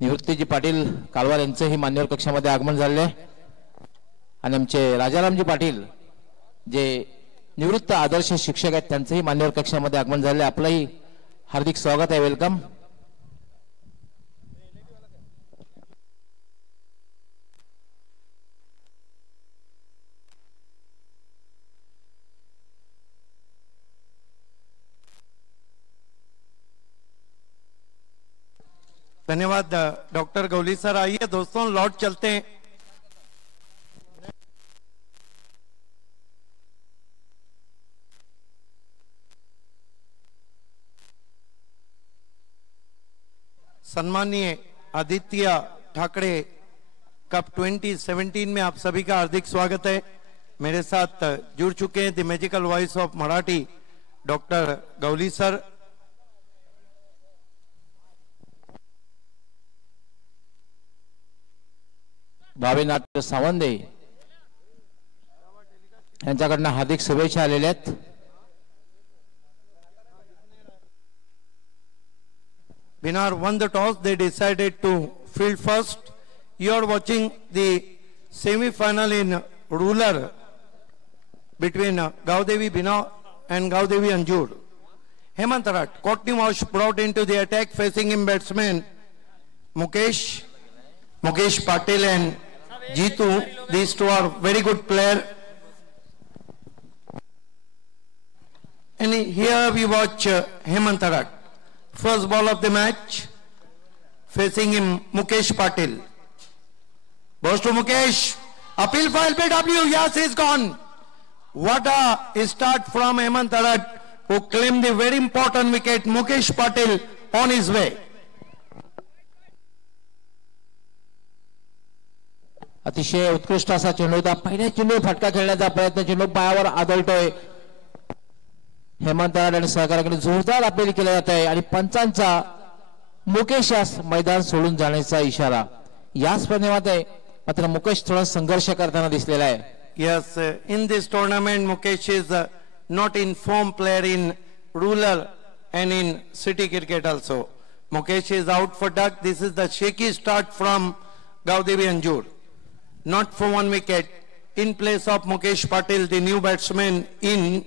निवृत्तीजी पाटील कालवार यांचंही मान्यवर कक्षामध्ये आगमन झाले आणि आमचे राजारामजी पाटील जे निवृत्त आदर्श शिक्षक आहेत त्यांचंही मान्यवर कक्षामध्ये आगमन झाले. आपलंही हार्दिक स्वागत आहे. वेलकम. धन्यवाद डॉक्टर गौली सर. आइए दोस्तों लौट चलते हैं. सम्मानीय आदित्य ठाकरे कप 2017 में आप सभी का हार्दिक स्वागत है. मेरे साथ जुड़ चुके हैं the magical voice of Marathi doctor Gawli sir. Bhavenath Sawande यांच्याकडनं हार्दिक शुभेच्छा आलेल्या आहेत. Binar won the toss. They decided to field first. You are watching the semi-final in ruler between Gaudevi Binar and Gaudevi Anjur. Hemant Tarat, Courtney Walsh brought into the attack. Facing him batsman Mukesh Patil and Jitu. These two are very good players. And here we watch Hemant Tarat. First ball of the match. Facing him Mukesh Patil. Goes to Mukesh. Appeal for LBW. Yes, he's gone. What a start from Hemant Tarat, who claimed the very important wicket. Mukesh Patil on his way. अतिशय उत्कृष्ट असा चेंडू होता. पहिल्या चेंडू फटका खेळण्याचा प्रयत्न, चेंडू पायावर आदळतोय. हेमंत तारड आणि सहकार्याकडे जोरदार अपील केलं जात आहे आणि पंचांचा मुकेश यास मैदान सोडून जाण्याचा इशारा. या स्पर्धेमध्ये मात्र मुकेश थोडा संघर्ष करताना दिसलेला आहे. Yes, in this tournament Mukesh is not in form player in rural and in city cricket also. Mukesh is out for duck. This is the shaky start from Gaudevi Anjur. Not for one wicket. In place of Mukesh Patil, the new batsman in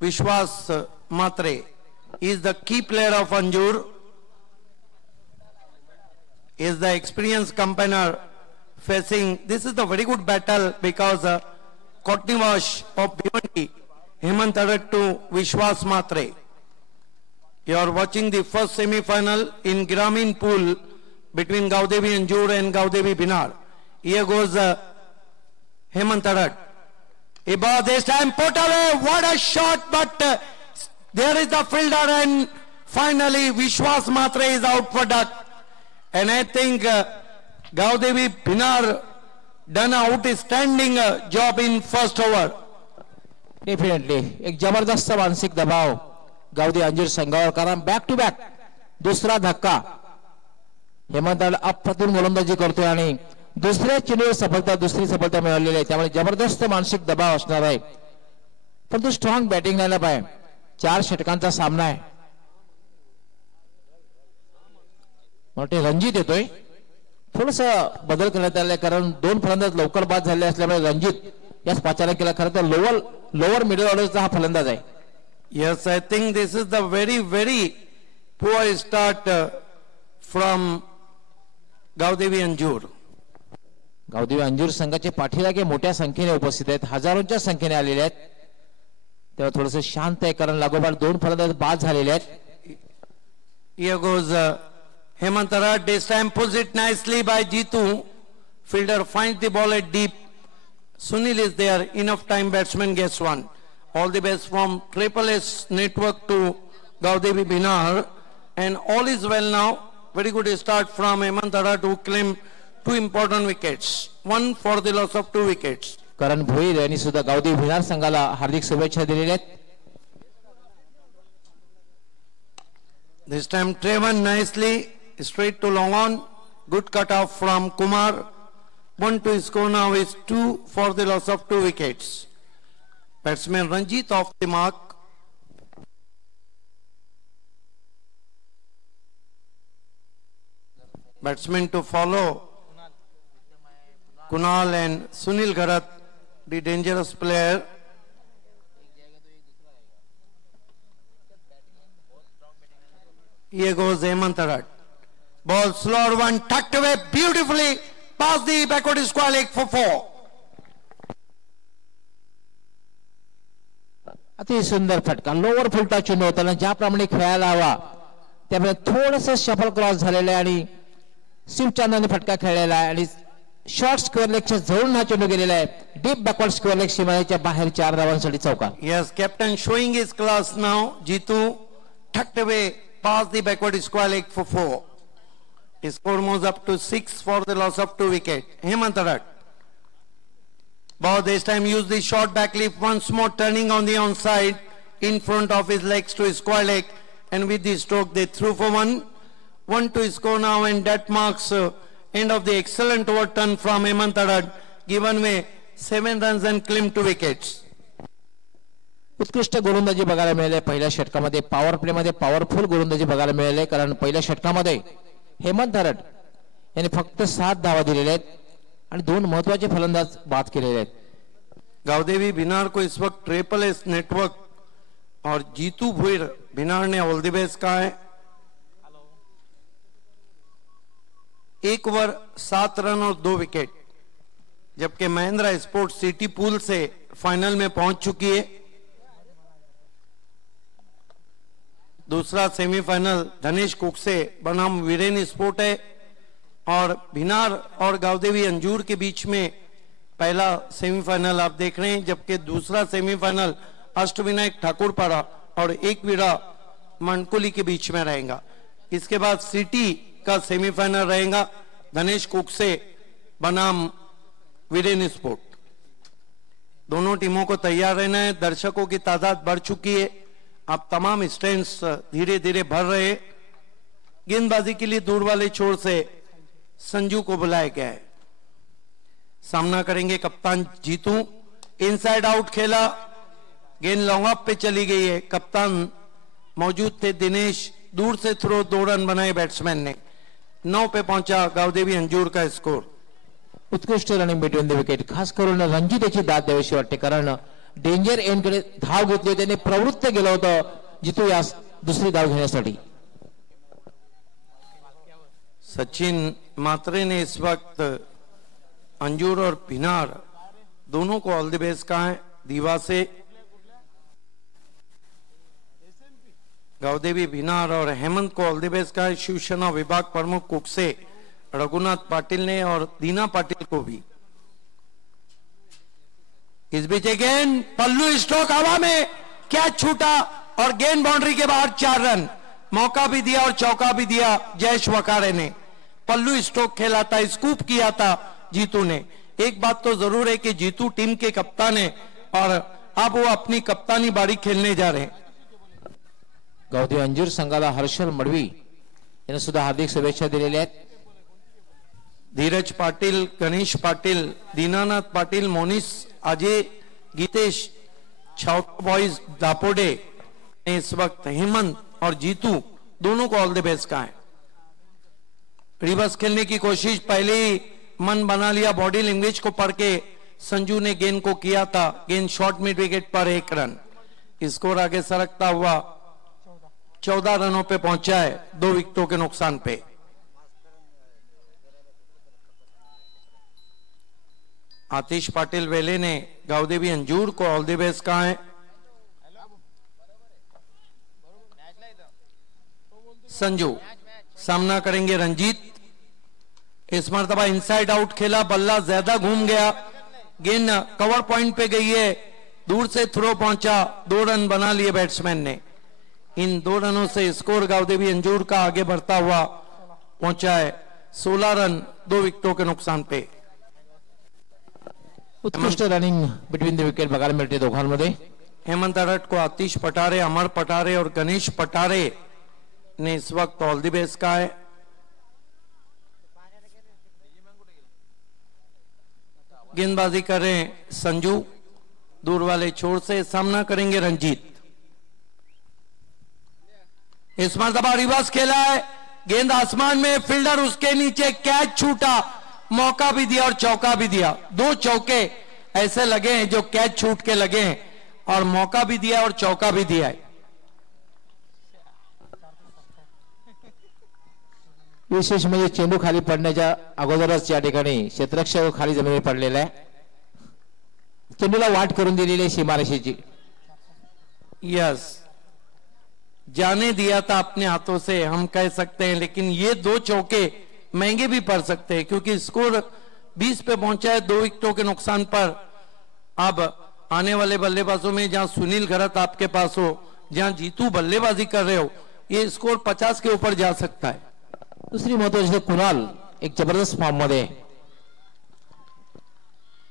Vishwas Matre is the key player of Anjur. Is the experienced campaigner facing. This is a very good battle because Courtney Walsh of Bhiwandi, Hemant Tarat to Vishwas Matre. You are watching the first semi-final in Gramin pool between Gaudevi Anjur and Gaudevi Binar. Here goes Hemant Tarat. Iba this time put away. What a shot, but there is the fielder and finally Vishwas Matre is out for duck. And I think Gaudevi Binar done an outstanding job in first over. Definitely एक जबरदस्त मानसिक दबाव गावदेवी अंजीर संघावर, कारण back to back दुसरा धक्का. हेमंत अप्रतिम गोलंदाजी करतोय आणि दुसऱ्या चेंडूवर सफलता, दुसरी सफलता मिळालेली आहे. त्यामुळे जबरदस्त मानसिक दबाव असणार आहे. परंतु स्ट्रॉंग बॅटिंग लाईनअप आहे. 4 षटकांचा सामना आहे. मोठे रणजित येतोय. थोडस बदल करण्यात आलाय कारण 2 फलंदाज लवकर बाद झाले असल्यामुळे रणजित याच पाचाला केला. खरं तर लोअर मिडल ऑर्डरचा हा फलंदाज आहे. Yes, I think this is the very poor start from Gaudevi Anjur. Gavdevi अंजीर संघाचे पाठीराखे मोठ्या संख्येने उपस्थित आहेत. हजारोंच्या संख्येने आलेले आहेत. तेव्हा थोडस शांत आहे कारण लागोपाठ 2 फलंदाज बाद झालेले आहेत. Here goes Hemant Tarat. This time pulls it nicely by Jitu. Fielder finds the ball at deep. Sunil is there. Enough time. Batsman gets one. All the best from Triple S Network to Gaudevi Binar. And all is well now. Very good start from Hemant Tarat, who claimed 2 important wickets. One for the loss of 2 wickets. करण भोईर यांनी सुद्धा गावदेवी बिहार संघाला हार्दिक शुभेच्छा दिलेल्या आहेत. This time Trevan nicely straight to long on. Good cut off from Kumar. 1 to score now is 2 for the loss of 2 wickets. Batsman Ranjit off the mark. batsmen to follow. Kunal and Sunil Garat, the dangerous player. Here goes Hemant Tarat. Ball slower one, tucked away beautifully, past the backward square leg for 4. अति सुंदर फटका, lower फुलटा चेंडू होताना ज्याप्रमाणे खेळायला हवा त्यामुळे थोडंसं शफल क्रॉस झालेलं आहे आणि शिवचंदाने फटका खेळलेला आहे आणि शॉर्ट स्क्वेअर लेगच्या जवळून हा चेंडू गेलेला आहे. डीप बॅकवर्ड स्क्वेअर लेग सीमारेषेच्या बाहेर 4 धावांसाठी चौकार. Yes, captain showing his class now. Jitu tucked away past the backward square leg for 4. His score moves up to 6 for the loss of 2 wickets. Hemant Tarat. Ball this time used the short back leaf once more, turning on the onside in front of his legs to his square leg, and with the stroke they threw for 1. 1 to score now, and that marks end of the excellent over turn from Hemant Tarat, given away 7 runs and claimed 2 wickets. उत्कृष्ट गोलंदाजी बघायला मिळाले पहिल्या षटकामध्ये. Power play मध्ये powerful गोलंदाजी बघायला मिळाले कारण पहिल्या षटकामध्ये हेमंत तारट यांनी फक्त 7 धावा दिलेल्या आहेत आणि 2 महत्वाचे फलंदाज बाद केलेले आहेत. गावदेवी भिनार को इस वक्त ट्रिपल एस नेटवर्क और जीतू भुईर भिनार ने ऑल द बेस्ट कहा है. 1 ओवर 7 रन और 2 विकेट, जबकि महिंद्रा स्पोर्ट्स सिटी पूल से फाइनल में पहुंच चुकी है. दूसरा सेमीफाइनल धनेश कुकसे बनाम वीरेन स्पोर्ट है और भिनार और गावदेवी अंजूर के बीच में पहला सेमीफाइनल आप देख रहे हैं, जबकि दूसरा सेमीफाइनल अष्टविनायक ठाकुरपाड़ा और एक वीरा मनकुली के बीच में रहेगा. इसके बाद सिटी का सेमीफाइनल रहेगा धनेश कुकसे बनाम वीरेन स्पोर्ट. दोनों टीमों को तैयार रहना है. दर्शकों की तादाद बढ़ चुकी है, अब तमाम स्टैंड्स धीरे धीरे भर रहे. गेंदबाजी के लिए दूर वाले छोर से संजू को बुलाया गया है. सामना करेंगे कप्तान जीतू. इनसाइड आउट खेला, गेंद लॉन्ग ऑफ पे चली गई है. कप्तान मौजूद थे दिनेश, दूर से थ्रो 2 रन बनाए बैट्समैन ने. 9 पे पहुंचा गावदेवी अंजूर का स्कोर. उत्कृष्ट रनिंग बिटवीन द विकेट, खास करून रणजित याची दाद द्यावीशी वाटते कारण डेंजर एंड कडे धाव घेतली, त्याने प्रवृत्त गेलं होतं जितू यास दुसरी धाव घेण्यासाठी. सचिन मात्रे ने इस वक्त अंजूर और भिनार दोनों को ऑल द बेस्ट कहा है. दीवा से गावदेवी भिनार और हेमंत को ऑल द बेस्ट कहा है. शिवसेना विभाग प्रमुख कुक से रघुनाथ पाटिल ने और दीना पाटिल को भी. इस बीच गेंद पल्लू स्ट्रोक हवा में, क्या छूटा और गेंद बाउंड्री के बाहर. 4 रन, मौका भी दिया और चौका भी दिया जयेश वकारे ने. पल्लू स्ट्रोक खेला था, स्कूप किया था जीतू ने. एक बात तो जरूर है कि जीतू टीम के कप्तान है और अब वो अपनी कप्तानी बारी खेलने जा रहे हैं. गावदेवी अंजूर संघाला हर्षल मडवी यांना सुद्धा हार्दिक शुभेच्छा दिलेल्या आहेत. धीरज पाटिल, गणेश पाटिल, दीनानाथ पाटिल, मोनिस अजय, गीतेश, छाउटा बॉयज दापोडे ने इस वक्त हेमंत और जीतू दोनों को ऑल द बेस्ट कहा है. रिवर्स खेलने की कोशिश, पहले ही मन बना लिया, बॉडी लैंग्वेज को पढ़ के संजू ने गेंद को किया था. गेंद शॉर्ट मिड विकेट पर 1 रन. स्कोर आगे सरकता हुआ 14 रनों पे पहुंचा है, 2 विकेटों के नुकसान पे. आतिश पाटिल वेले ने गावदेवी अंजूर को ऑल द बेस्ट कहा है. संजू सामना करेंगे रंजीत. इस मरतबा इनसाइड आउट खेला, बल्ला ज्यादा घूम गया, गेंद कवर पॉइंट पे गई है, दूर से थ्रो पहुंचा, 2 रन बना लिए बैट्समैन ने. इन 2 रनों से स्कोर गावदेवी अंजूर का आगे बढ़ता हुआ पहुंचा है 16 रन 2 विकेटों के नुकसान पे. उत्कृष्ट रनिंग बिटवीन द विकेट बघायला मिळते दोघांमध्ये. हेमंत तारट को आतिश पटारे, अमर पटारे और गणेश पटारे ने इस वक्त ऑल द बेस्ट कहा है. गेंदबाजी कर रहे हैं संजू, दूर वाले छोर से सामना करेंगे रंजीत. इस मरतबा रिवर्स खेला है, गेंद आसमान में, फील्डर उसके नीचे, कैच छूटा, मौका भी दिया और चौका भी दिया। 2 चौके ऐसे लगे हैं जो कैच छूट के लगे हैं और मौका भी दिया और चौका भी दिया है। विशेष म्हणजे चेंडू खाली पडण्याच्या अगोदरच या ठिकाणी क्षेत्ररक्षक खाली जमिनीवर पडलेला आहे, चेंडूला वाट करून दिलेली आहे सीमारेषेची। यस, जाने दिया था अपने हाथों से हम कह सकते हैं, लेकिन ये 2 चौके महंगे भी पड़ सकते हैं क्योंकि स्कोर 20 पे पहुंचा है 2 विकेटों के नुकसान पर। अब आने वाले बल्लेबाजों में जहां सुनील घरत आपके पास हो, जहां जीतू बल्लेबाजी कर रहे हो, ये स्कोर 50 के ऊपर जा सकता है। दुसरी महत्वाची कुणाल एक जबरदस्त फॉर्म मध्ये,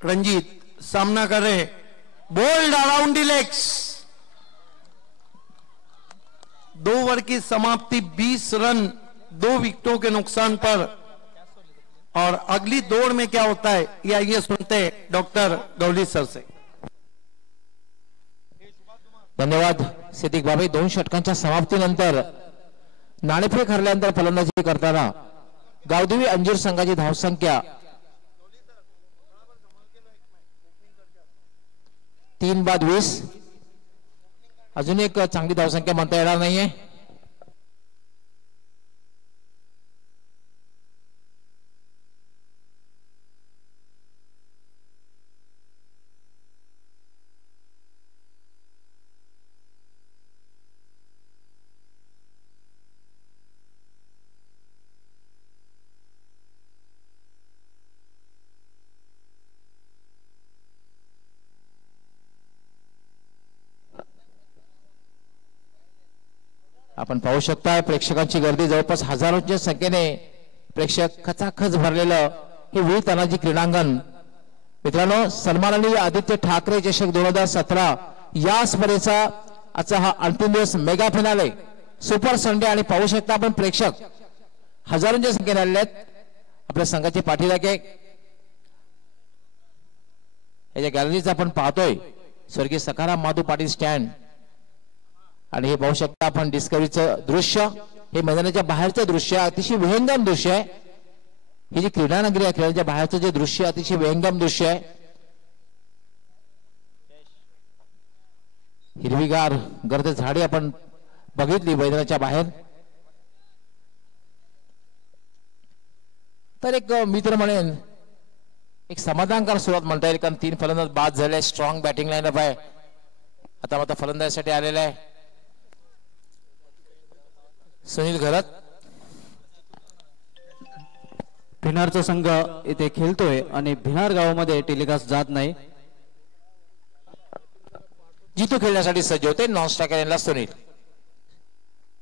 रंजीत सामना कर रहे, bowled around the legs. 2 over की समाप्ति 20 रन 2 विकेटों के नुकसान पर। और अगली दौड़ में क्या होता है ये आइए सुनते हैं डॉक्टर गौली सर से। धन्यवाद सिद्दीक बाबा। 2 षटकांच्या समाप्तीनंतर नाणेफेक हरल्यानंतर फलंदाजी करताना गावदेवी अंजीर संघाची धावसंख्या 3 बाद 20। अजून एक चांगली धावसंख्या म्हणता येणार नाहीये। आपण पाहू शकता प्रेक्षकांची गर्दी जवळपास हजारोंच्या संख्येने प्रेक्षक खचाखच भरलेलं हे वीर तानाजी क्रीडांगण। मित्रांनो, सलमान अली आदित्य ठाकरे चषक 2017 या स्पर्धेचा आजचा हा अंतिम दिवस मेगा फिनाले सुपर संडे आणि पाहू शकता आपण प्रेक्षक हजारोंच्या संख्येने आलेले आहेत। आपल्या संघाचे पाठीराखे याच्या गॅलरीचा आपण पाहतोय स्वर्गीय सखाराम माधू पाटील स्टँड, आणि हे पाहू शकता आपण डिस्कवरीचं दृश्य, हे मैदानाच्या बाहेरचं दृश्य अतिशय विहंगम दृश्य आहे। ही जी क्रीडा नगरी आहे, खेळाच्या बाहेरचं जे दृश्य अतिशय विहंगम दृश्य आहे। हिरवीगार गर्द झाडे आपण बघितली मैदानाच्या बाहेर। तर एक मित्र म्हणेन एक समाधानकार सुरुवात म्हणता येईल, कारण 3 फलंदाज बाद झाले, स्ट्रॉंग बॅटिंग लाईनअप आहे। आता फलंदाजीसाठी आलेला आहे सुनील घरत। भिनारचा संघ इथे खेळतोय आणि भिनार गावामध्ये टेलिकास्ट जात नाही। जितू खेळण्यासाठी सज्ज होते नॉन स्ट्रायकर यांना सुनील।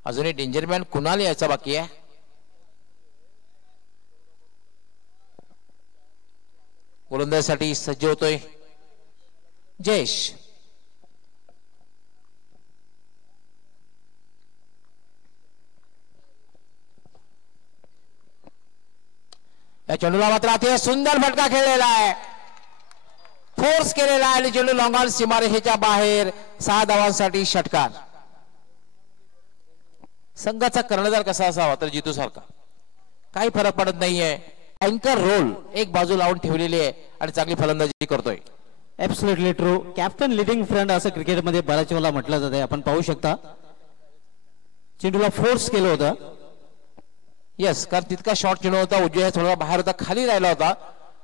अजूनही डेंजरमॅन कुणाल यायचा बाकी आहे। गोलंदाजीसाठी सज्ज होतोय जयेश। या चेंडूला मात्र अतिशय सुंदर फटका खेळलेला आहे, फोर्स केलेला आहे आणि चेंडू लॉंग ऑन सीमारेषेच्या बाहेर। 6 धावांसाठी षटकार। संघाचा कर्णधार कसा असावा तर जितू सारखा, काही फरक पडत नाहीये। अँकर रोल एक बाजू लावून ठेवलेली आहे आणि चांगली फलंदाजी करतोय। Absolutely true, captain leading front असं क्रिकेटमध्ये बऱ्याच वेळा म्हटलं जाते। आपण पाहू शकता चेंडूला फोर्स केलं होतं। यस, कारण तितका शॉर्ट चेंडू होता, उजव्या थोडा बाहेर होता, खाली राहिला होता,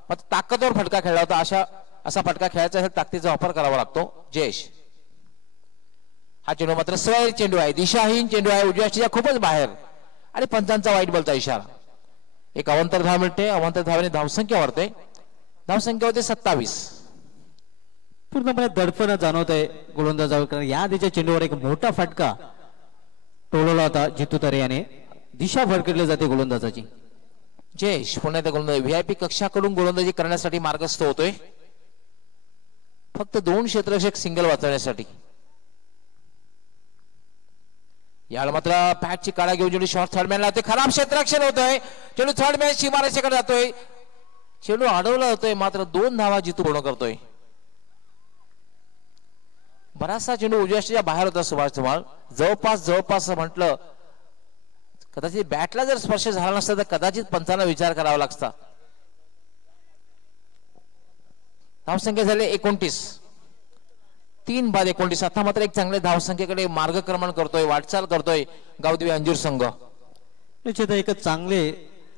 मात्र ताकदवर फटका खेळला होता। असा फटका खेळायचा असेल ताकदीचा वापर करावा लागतो। जयेश हा चेंडू मात्र स्वैर चेंडू आहे, दिशाहीन चेंडू आहे, उजव्या खूपच बाहेर आणि पंचांचा वाईट बॉलचा इशारा। एक अवांतर धाव मिळते, अवांतर धावाने धावसंख्या वाढते, धावसंख्या होते 27। पूर्णपणे दडपण जाणवत आहे गोलंदाजावर। या आधीच्या चेंडूवर एक मोठा फटका टोलवला होता जितू तरे याने, दिशा भरकटली जाते गोलंदाजाची। जयेश पुण्यात गोलंदाज व्हीआयपी कक्षाकडून गोलंदाजी करण्यासाठी मार्गस्थ होतोय, फक्त 2 क्षेत्ररक्षक सिंगल वाचवण्यासाठी। याला मात्र पॅचची काळा घेऊन चेंडू शॉर्ट थर्डमॅनला होते, खराब क्षेत्ररक्षण होतोय, चेंडू थर्डमॅन सीमारेषेकडे जातोय, चेंडू अडवला होतोय, मात्र 2 धावा जितू पूर्ण करतोय। बराचसा चेंडू उजव्या बाहेर होता सुभाष धुमाळ, जवळपास म्हटलं कदाचित बॅटला जर स्पर्श झाला नसता तर कदाचित पंचांना विचार करावा लागता. धावसंख्या झाले 29. 3 बाद 29. आता मात्र एक चांगले धावसंख्येकडे मार्गक्रमण करतोय, वाटचाल करतोय गावदेवी अंजीर संघ. निश्चित एक चांगले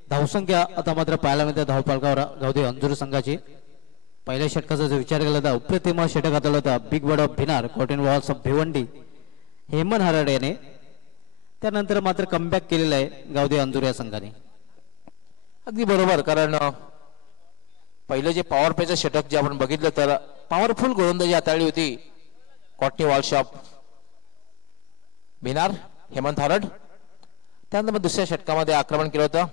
धावसंख्या आता मात्र पाहायला मिळते धावफलकावर गावदेवी अंजूर संघाची. पहिल्या षटकाचा जर विचार केला तर अप्रतिम षटक घातला होता big bird of Bhinar, cotton walls of Bhiwandi, Hemant Harad याने. त्यानंतर मात्र कमबॅक केलेला आहे गावदेवी अंजूर या संघाने. अगदी बरोबर, कारण पहिलं जे पॉवर प्लेचं षटक जे आपण बघितलं तर पॉवरफुल गोलंदाजी हाताळली होती cottony walls of Bhinar, Hemant हराड. त्यानंतर दुसऱ्या षटकामध्ये आक्रमण केलं होतं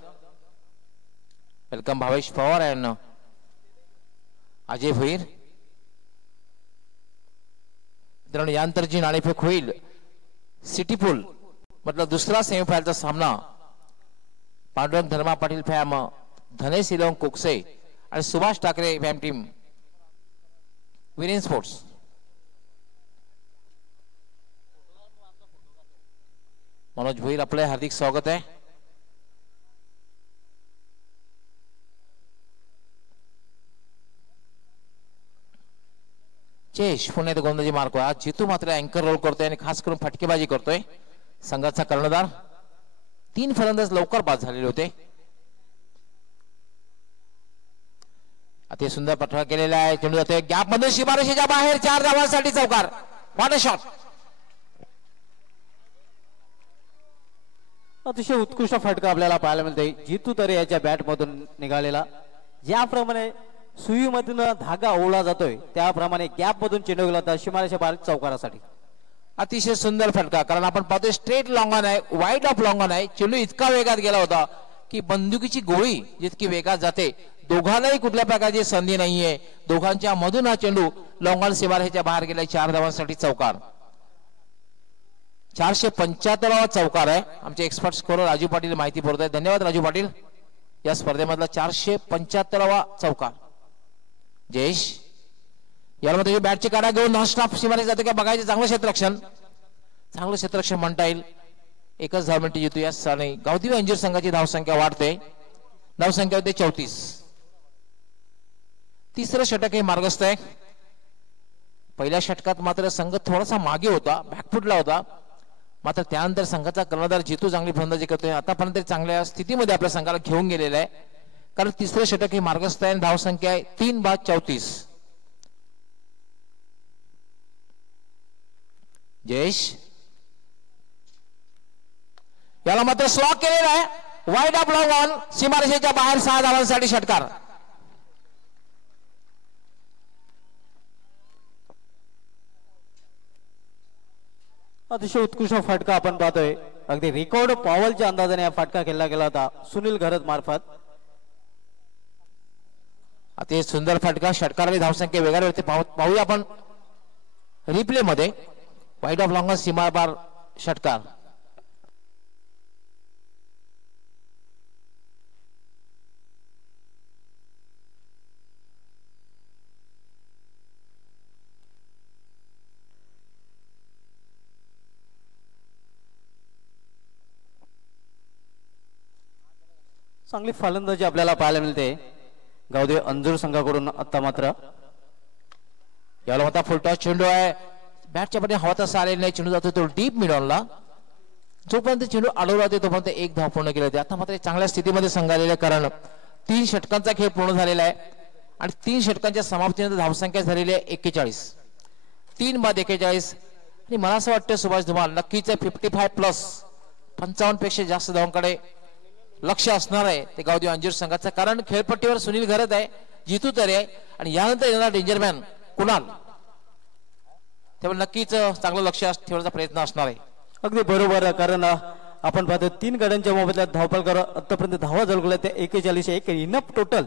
वेलकम भावेश पवार अँड अजय भोईर. मित्रांनो यानंतर जी नाणेफेक होईल सिटीपूल मतलब दुसरा सेमीफायनलचा सामना पांडुरंग धर्मा पाटील फॅम, धनेश सिलोंग कोकसे आणि Subhash Thakre fam team Viren sports. Manoj Bhoir आपले हार्दिक स्वागत आहे. चेश पुणे गोलंदाजी मार्क. आज जितू मात्र अँकर रोल करतोय आणि खास करून फटकेबाजी करतोय. संघाचा कर्णधार. 3 फलंदाज लवकर बाद झालेले होते. अति सुंदर पटवा केलेला आहे. चेंडू जातोय गॅप मध्ये सीमारेषेच्या बाहेर, 4 धावांसाठी चौकार. What a shot. अतिशय उत्कृष्ट फटका आपल्याला पाहायला मिळते जितू तरे याच्या बॅट मधून निघालेला. ज्याप्रमाणे सुईमधून धागा ओढला जातोय त्याप्रमाणे गॅप मधून चेंडू गेला होता सीमारेषेच्या बाहेर चौकारासाठी. अतिशय सुंदर फटका, कारण आपण पाहतोय स्ट्रेट लॉंग ऑन आहे, वाईड ऑफ लॉंग ऑन आहे. चेंडू इतका वेगात गेला होता की बंदुकीची गोळी जितकी वेगात जाते, दोघांनाही कुठल्या प्रकारची संधी नाहीये. दोघांच्या मधून हा चेंडू लॉंग ऑन सीमारेषेच्या बाहेर गेला. 4 धावांसाठी चौकार. 475वा चौकार आहे. आमचे एक्सपर्ट स्कोरर राजू पाटील माहिती पुरवत आहेत. धन्यवाद राजू पाटील. या स्पर्धेमधला 475वा चौकार. जयेश यामध्ये बॅटची काढा घेऊन नॉन स्टॉप सीमारेष जाते का बघायचे. चांगलं क्षेत्ररक्षण, चांगलं क्षेत्ररक्षण म्हणता येईल. एकच धावमिनिट जितू या आणि गावदेवी अंजीर संघाची धावसंख्या वाढते. धावसंख्या होते 34. तिसरं षटक हे मार्गस्थ आहे. पहिल्या षटकात मात्र संघ थोडासा मागे होता, बॅकफुटला होता. मात्र त्यानंतर संघाचा कर्णधार जितू चांगली फलंदाजी करतोय. आतापर्यंत चांगल्या स्थितीमध्ये आपल्या संघाला घेऊन गेलेला आहे. कारण तिसरं षटक हे मार्गस्थ आहे. धावसंख्या आहे 3 बाद 34. जयेश याला मात्र स्लॉक केलेला आहे. वाईड ऑफ लॉंग ऑन सीमारेषेच्या बाहेर 6 धावांसाठी षटकार. अतिशय उत्कृष्ट फटका आपण पाहतोय. अगदी रेकॉर्ड पॉवलच्या अंदाजाने हा फटका खेळला गेला होता सुनील घरत मार्फत. अति सुंदर फटका. षटकाराची धावसंख्या वेगळ्या होते. पाहूया आपण रिप्ले मध्ये. वाईड ऑफ लॉंग ऑन सीमाबार षटकार. चांगली फलंदाजी आपल्याला पाहायला मिळते गावदेवी अंजूर संघाकडून. आता मात्र याला होता फुलटॉस चेंडू आहे. बॅटच्या मध्ये हवा तसा आलेला नाही. चेंडू जातो तो डीप मिड ऑनला. जोपर्यंत चेंडू अडवला होते तोपर्यंत 1 धाव पूर्ण केले होते. आता मात्र चांगल्या स्थितीमध्ये संघ आलेला कारण 3 षटकांचा खेळ पूर्ण झालेला आहे आणि 3 षटकांच्या समाप्तीनंतर धावसंख्या झालेली आहे 41. 3 बाद 41. आणि मला असं वाटतं सुभाष धुमाल नक्कीच 55+ 55 पेक्षा जास्त धावांकडे लक्ष असणार आहे ते गावदेवी अंजीर संघाचं. कारण खेळपट्टीवर सुनील घरत आहे, जितू तरे आहे आणि यानंतर येणार डेंजरमॅन कुणाल. त्यामुळे नक्कीच चांगलं लक्ष ठेवण्याचा प्रयत्न असणार आहे. अगदी बरोबर आहे. कारण आपण पाहतो 3 गड्यांच्या मोबदल्यात धावफलकावर आतापर्यंत धावा जळकल्या त्या 41. एक इनफ टोटल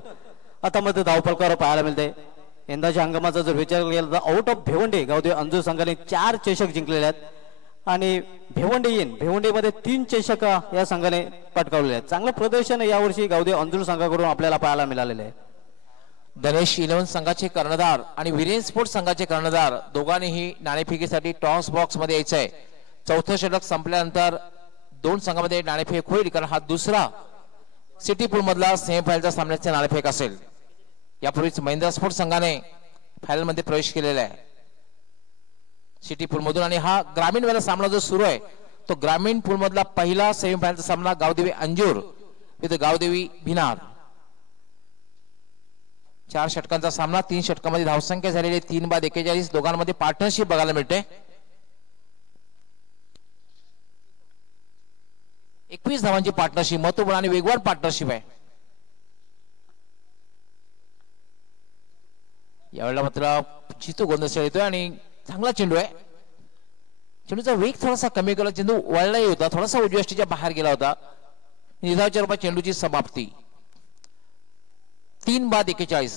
आता मध्ये धावफलकावर पाहायला मिळते. यंदाच्या हंगामाचा जर विचार केला तर आउट ऑफ भिवंडी गावदेवी अंजूर संघाने 4 चषक जिंकलेले आहेत आणि भिवंडीमध्ये 3 चषक या संघाने पटकावलेले आहेत. चांगलं प्रदर्शन यावर्षी गावदेवी अंजूर संघाकडून आपल्याला पाहायला मिळालेले आहे. धनेश 11 संघाचे कर्णधार आणि विरेन स्पोर्ट्स संघाचे कर्णधार दोघांनीही नाणेफेकीसाठी टॉस बॉक्स मध्ये यायचंय. चौथं षटक संपल्यानंतर दोन संघामध्ये नाणेफेक होईल, कारण हा दुसरा सिटी पूल मधला सेमीफायनलचा सामन्याचा नाणेफेक असेल. यापूर्वीच महिंद्रा स्पोर्ट्स संघाने फायनल मध्ये प्रवेश केलेला आहे सिटी पूल मधून. आणि हा ग्रामीण वाला सामना जो सुरू आहे तो ग्रामीण पूल मधला पहिला सेमीफायनलचा सामना गावदेवी अंजूर विरुद्ध गावदेवी भिनार. 4 षटकांचा सामना. 3 षटकांमध्ये धावसंख्या झालेली 3 बाद 41. दोघांमध्ये पार्टनरशिप बघायला मिळते. 21 धावांची पार्टनरशिप, महत्वपूर्ण आणि वेगवान पार्टनरशिप आहे. यावेळेला मात्र जितू गोंधळ येतोय आणि चांगला चेंडू आहे. चेंडूचा वेग थोडासा कमी केला, चेंडू वळलाही होता, थोडासा उजव्या बाहेर गेला होता. निधावच्या रूपात चेंडूची समाप्ती. 3 बाद 41.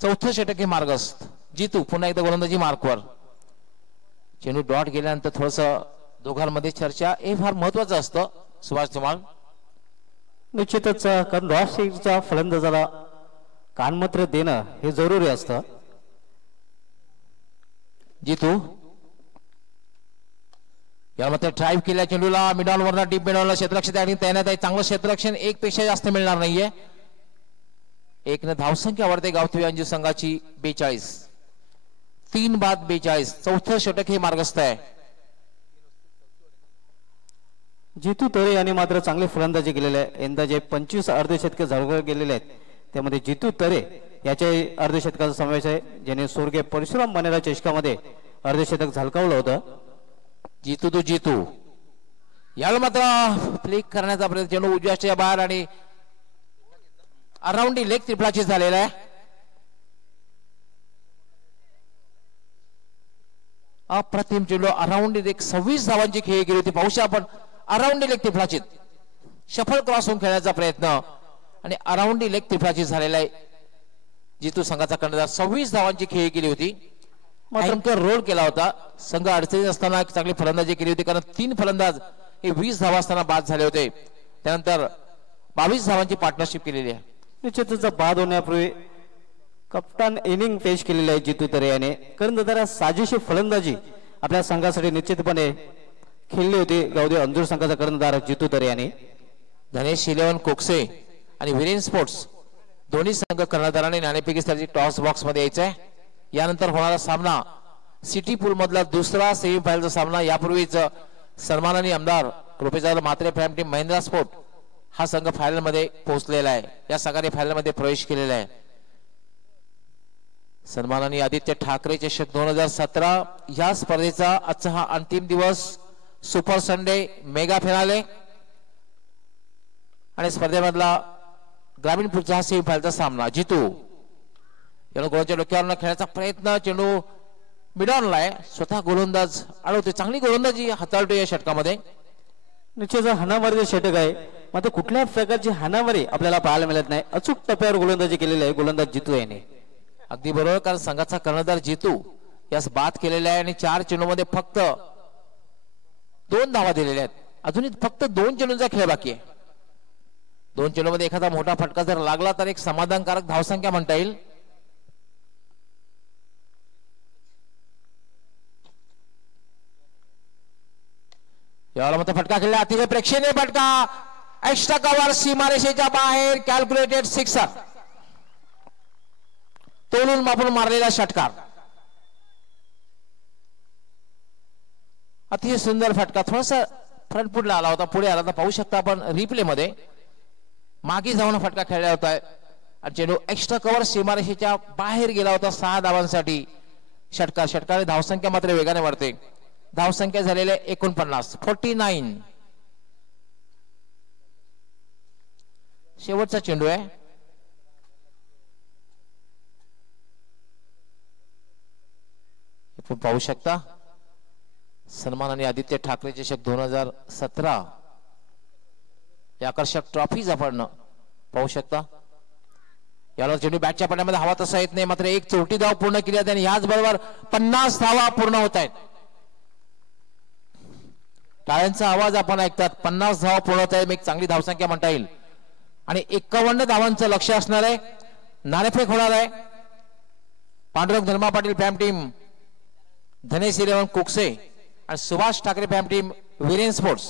चौथं षटक हे मार्गस्थ. जितू पुन्हा एकदा गोलंदाजी मार्कवर. चेंडू डॉट गेल्यानंतर थोडस दोघांमध्ये चर्चा हे फार महत्वाचं असतं. सुभाष धुमाळ. निश्चितच, कारण डॉट स्टेजच्या फलंदाजाला कानमत्र देणं हे जरुरी असतं. जितू या मात्र ड्राईव्ह केल्या चेंडूला मिडॉन वरनं डीप मिडॉनला क्षेत्ररक्षण तैनात आहे. चांगलं क्षेत्ररक्षण, 1 पेक्षा जास्त मिळणार नाहीये. 1 धावसंख्या वाढते गावदेवी अंजूर संघाची 42. 3 बाद 42. चौथं षटक हे मार्गस्थ आहे. जितू तरे यांनी मात्र चांगली फलंदाजी केलेली आहे. यंदा जे 25 अर्धशतके झळकले गेलेले आहेत त्यामध्ये जितू तरे याच्या अर्धशतकाचा समावेश आहे, ज्याने स्वर्गीय परशुराम बनेरा चषकामध्ये अर्धशतक झळकावलं होतं. जितू तो जितू. यावेळी मात्र फ्लिक करण्याचा प्रयत्न, चेंडू उजव्या बाहेर आणि अराउंड लेग त्रिफळाची झालेला आहे. अप्रतिम चेंडू अराउंड लेग. 26 धावांची खेळी गेली होती. पाहूया आपण अराउंड लेग त्रिफळाची शफल क्रॉस होऊन खेळण्याचा प्रयत्न आणि अराउंड लेग त्रिफळाची झालेला आहे. जितू संघाचा कर्णधार. 26 धावांची खेळी केली होती. मात्र रोल केला होता. संघ अडचणीत असताना एक चांगली फलंदाजी केली होती, कारण 3 फलंदाज हे 20 धावा असताना बाद झाले होते. त्यानंतर 22 धावांची पार्टनरशिप केलेली आहे. निश्चितच बाद होण्यापूर्वी कप्तान इनिंग पेश केलेली आहे जितू तरे याने. कर्णधार साजेशी फलंदाजी आपल्या संघासाठी निश्चितपणे खेळली होती गावदेवी अंजूर संघाचा कर्णधार जितू तरे याने. धनेश 11 कोकसे आणि विरेन स्पोर्ट्स दोन्ही संघ कर्णधाराने नाणेफेकी स्तराची टॉस बॉक्स मध्ये यायचा आहे. यानंतर होणारा सामना सिटी पूल मधला दुसरा सेमीफायनलचा सामना. यापूर्वीच सन्माननीय आमदार रुपेश मात्रे फॅम टीम महिंद्रा स्पोर्ट हा संघ फायनल मध्ये पोहोचलेला आहे. या संघाने फायनल मध्ये प्रवेश केलेला आहे. सन्माननीय आदित्य ठाकरे चषक 2017 या स्पर्धेचा आजचा हा अंतिम दिवस. सुपर संडे मेगा फिनाले आणि स्पर्धेमधला ग्रामीण पुढचा हा सेमीफायनलचा सामना. जितू याला गोलच्या डोक्यावर खेळण्याचा प्रयत्न, चेंडू मिडॉनला आहे. स्वतः गोलंदाज अडवते. चांगली गोलंदाजी हाताळतो या षटकामध्ये. निश्चित हाणामारीचे षटक आहे, मात्र कुठल्या प्रकारची हाणामारी आपल्याला पाहायला मिळत नाही. अचूक टप्प्यावर गोलंदाजी केलेली आहे गोलंदाज जितू याने. अगदी बरोबर, कारण संघाचा कर्णधार जितू यास बाद केलेला आहे आणि 4 चेंडूमध्ये फक्त 2 धावा दिलेल्या आहेत. अजूनही फक्त 2 चेंडूंचा खेळ बाकी आहे. 2 चेंडूमध्ये एखादा मोठा फटका जर लागला तर एक समाधानकारक धावसंख्या म्हणता येईल. याला मात्र फटका खेळला, अतिशय प्रेक्षणीय फटका. एक्स्ट्रा कव्हर सीमारेषेच्या बाहेर. Calculated sixer. तोलून मापून मारलेला षटकार. अतिशय सुंदर फटका. थोडासा फ्रंट फुटला आला होता, पुढे आला तर पाहू शकता आपण रिप्ले मध्ये. मागे जाऊन फटका खेळला होता आणि चेंडू एक्स्ट्रा कव्हर सीमारेषेच्या बाहेर गेला होता. 6 धावांसाठी षटकार. षटकाने धावसंख्या मात्र वेगाने वाढते. धावसंख्या झालेल्या 49. शेवटचा चेंडू आहे. आपण पाहू शकता सन्माननीय आदित्य ठाकरे चषक 2017 या आकर्षक ट्रॉफीज आपण पाहू शकता. याला चेंडू बॅटच्या पाण्यामध्ये हवा तसा येत नाही, मात्र एक चौटी धाव पूर्ण केली आहे आणि याच बरोबर 50 धावा पूर्ण होत आहेत. टाळ्यांचा आवाज आपण ऐकतात. 50 धावा पूर्ण होत आहेत. एक चांगली धावसंख्या म्हणता येईल आणि 51 धावांचं लक्ष असणार आहे. नाणेफेक होणार आहे. पांडुरंग धर्मा पाटील फॅम टीम धनेश 11 कोकसे आणि Subhash Thakre fam team Viren sports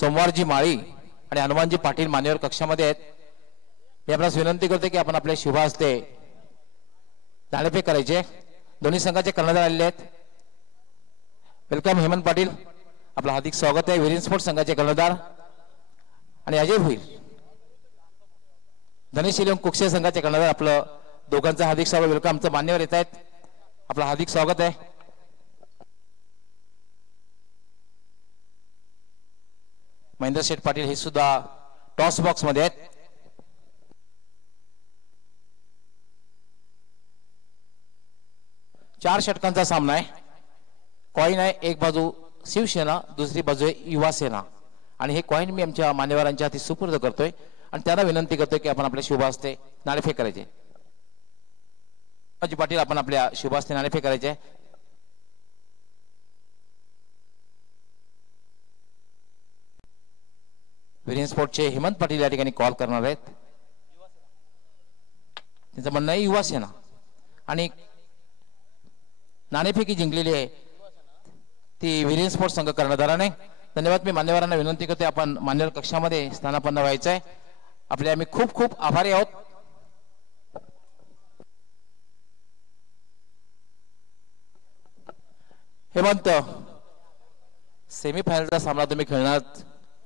सोमवारजी माळी आणि हनुमानजी पाटील मान्यवर कक्षामध्ये आहेत. मी आपणास विनंती करतो की आपण आपल्या शुभ हस्ते नाणेफेक करायचे. दोन्ही संघाचे कर्णधार आलेले आहेत. वेलकम हेमंत पाटील, आपलं हार्दिक स्वागत आहे. विरिन स्पोर्ट्स संघाचे कर्णधार आणि अजय भोईर धनेश इलेवन कुक्षे संघाचे कर्णधार, आपलं दोघांचं हार्दिक स्वागत. वेलकम. आमचं मान्यवर येत आहेत, आपलं हार्दिक स्वागत आहे. महेंद्र शेठ पाटील हे सुद्धा टॉस बॉक्स मध्ये आहेत. चार षटकांचा सामना आहे. कॉइन आहे, एक बाजू शिवसेना, दुसरी बाजू आहे युवा सेना. आणि हे कॉइन मी आमच्या मान्यवरांच्या हाती सुपूर्द करतोय आणि त्यांना विनंती करतोय की आपण आपल्या शुभ हस्ते नाणेफेक करायचे. पाटील, आपण आपल्या शुभ हस्ते नाणेफेक करायचे. विरिन स्पोर्टचे हेमंत पाटील या ठिकाणी कॉल करणार आहेत. त्यांचं म्हणणं आहे युवा सेना आणि नाणेफेकी जिंकलेली आहे ती विरिन स्पोर्ट्स संघ कर्णधाराने. धन्यवाद. मी मान्यवरांना विनंती करते आपण मान्यवर कक्षामध्ये स्थानापन्न व्हायचं आहे. आपले आम्ही खूप खूप आभारी आहोत. हेमंत, सेमीफायनलचा सामना तुम्ही खेळणार,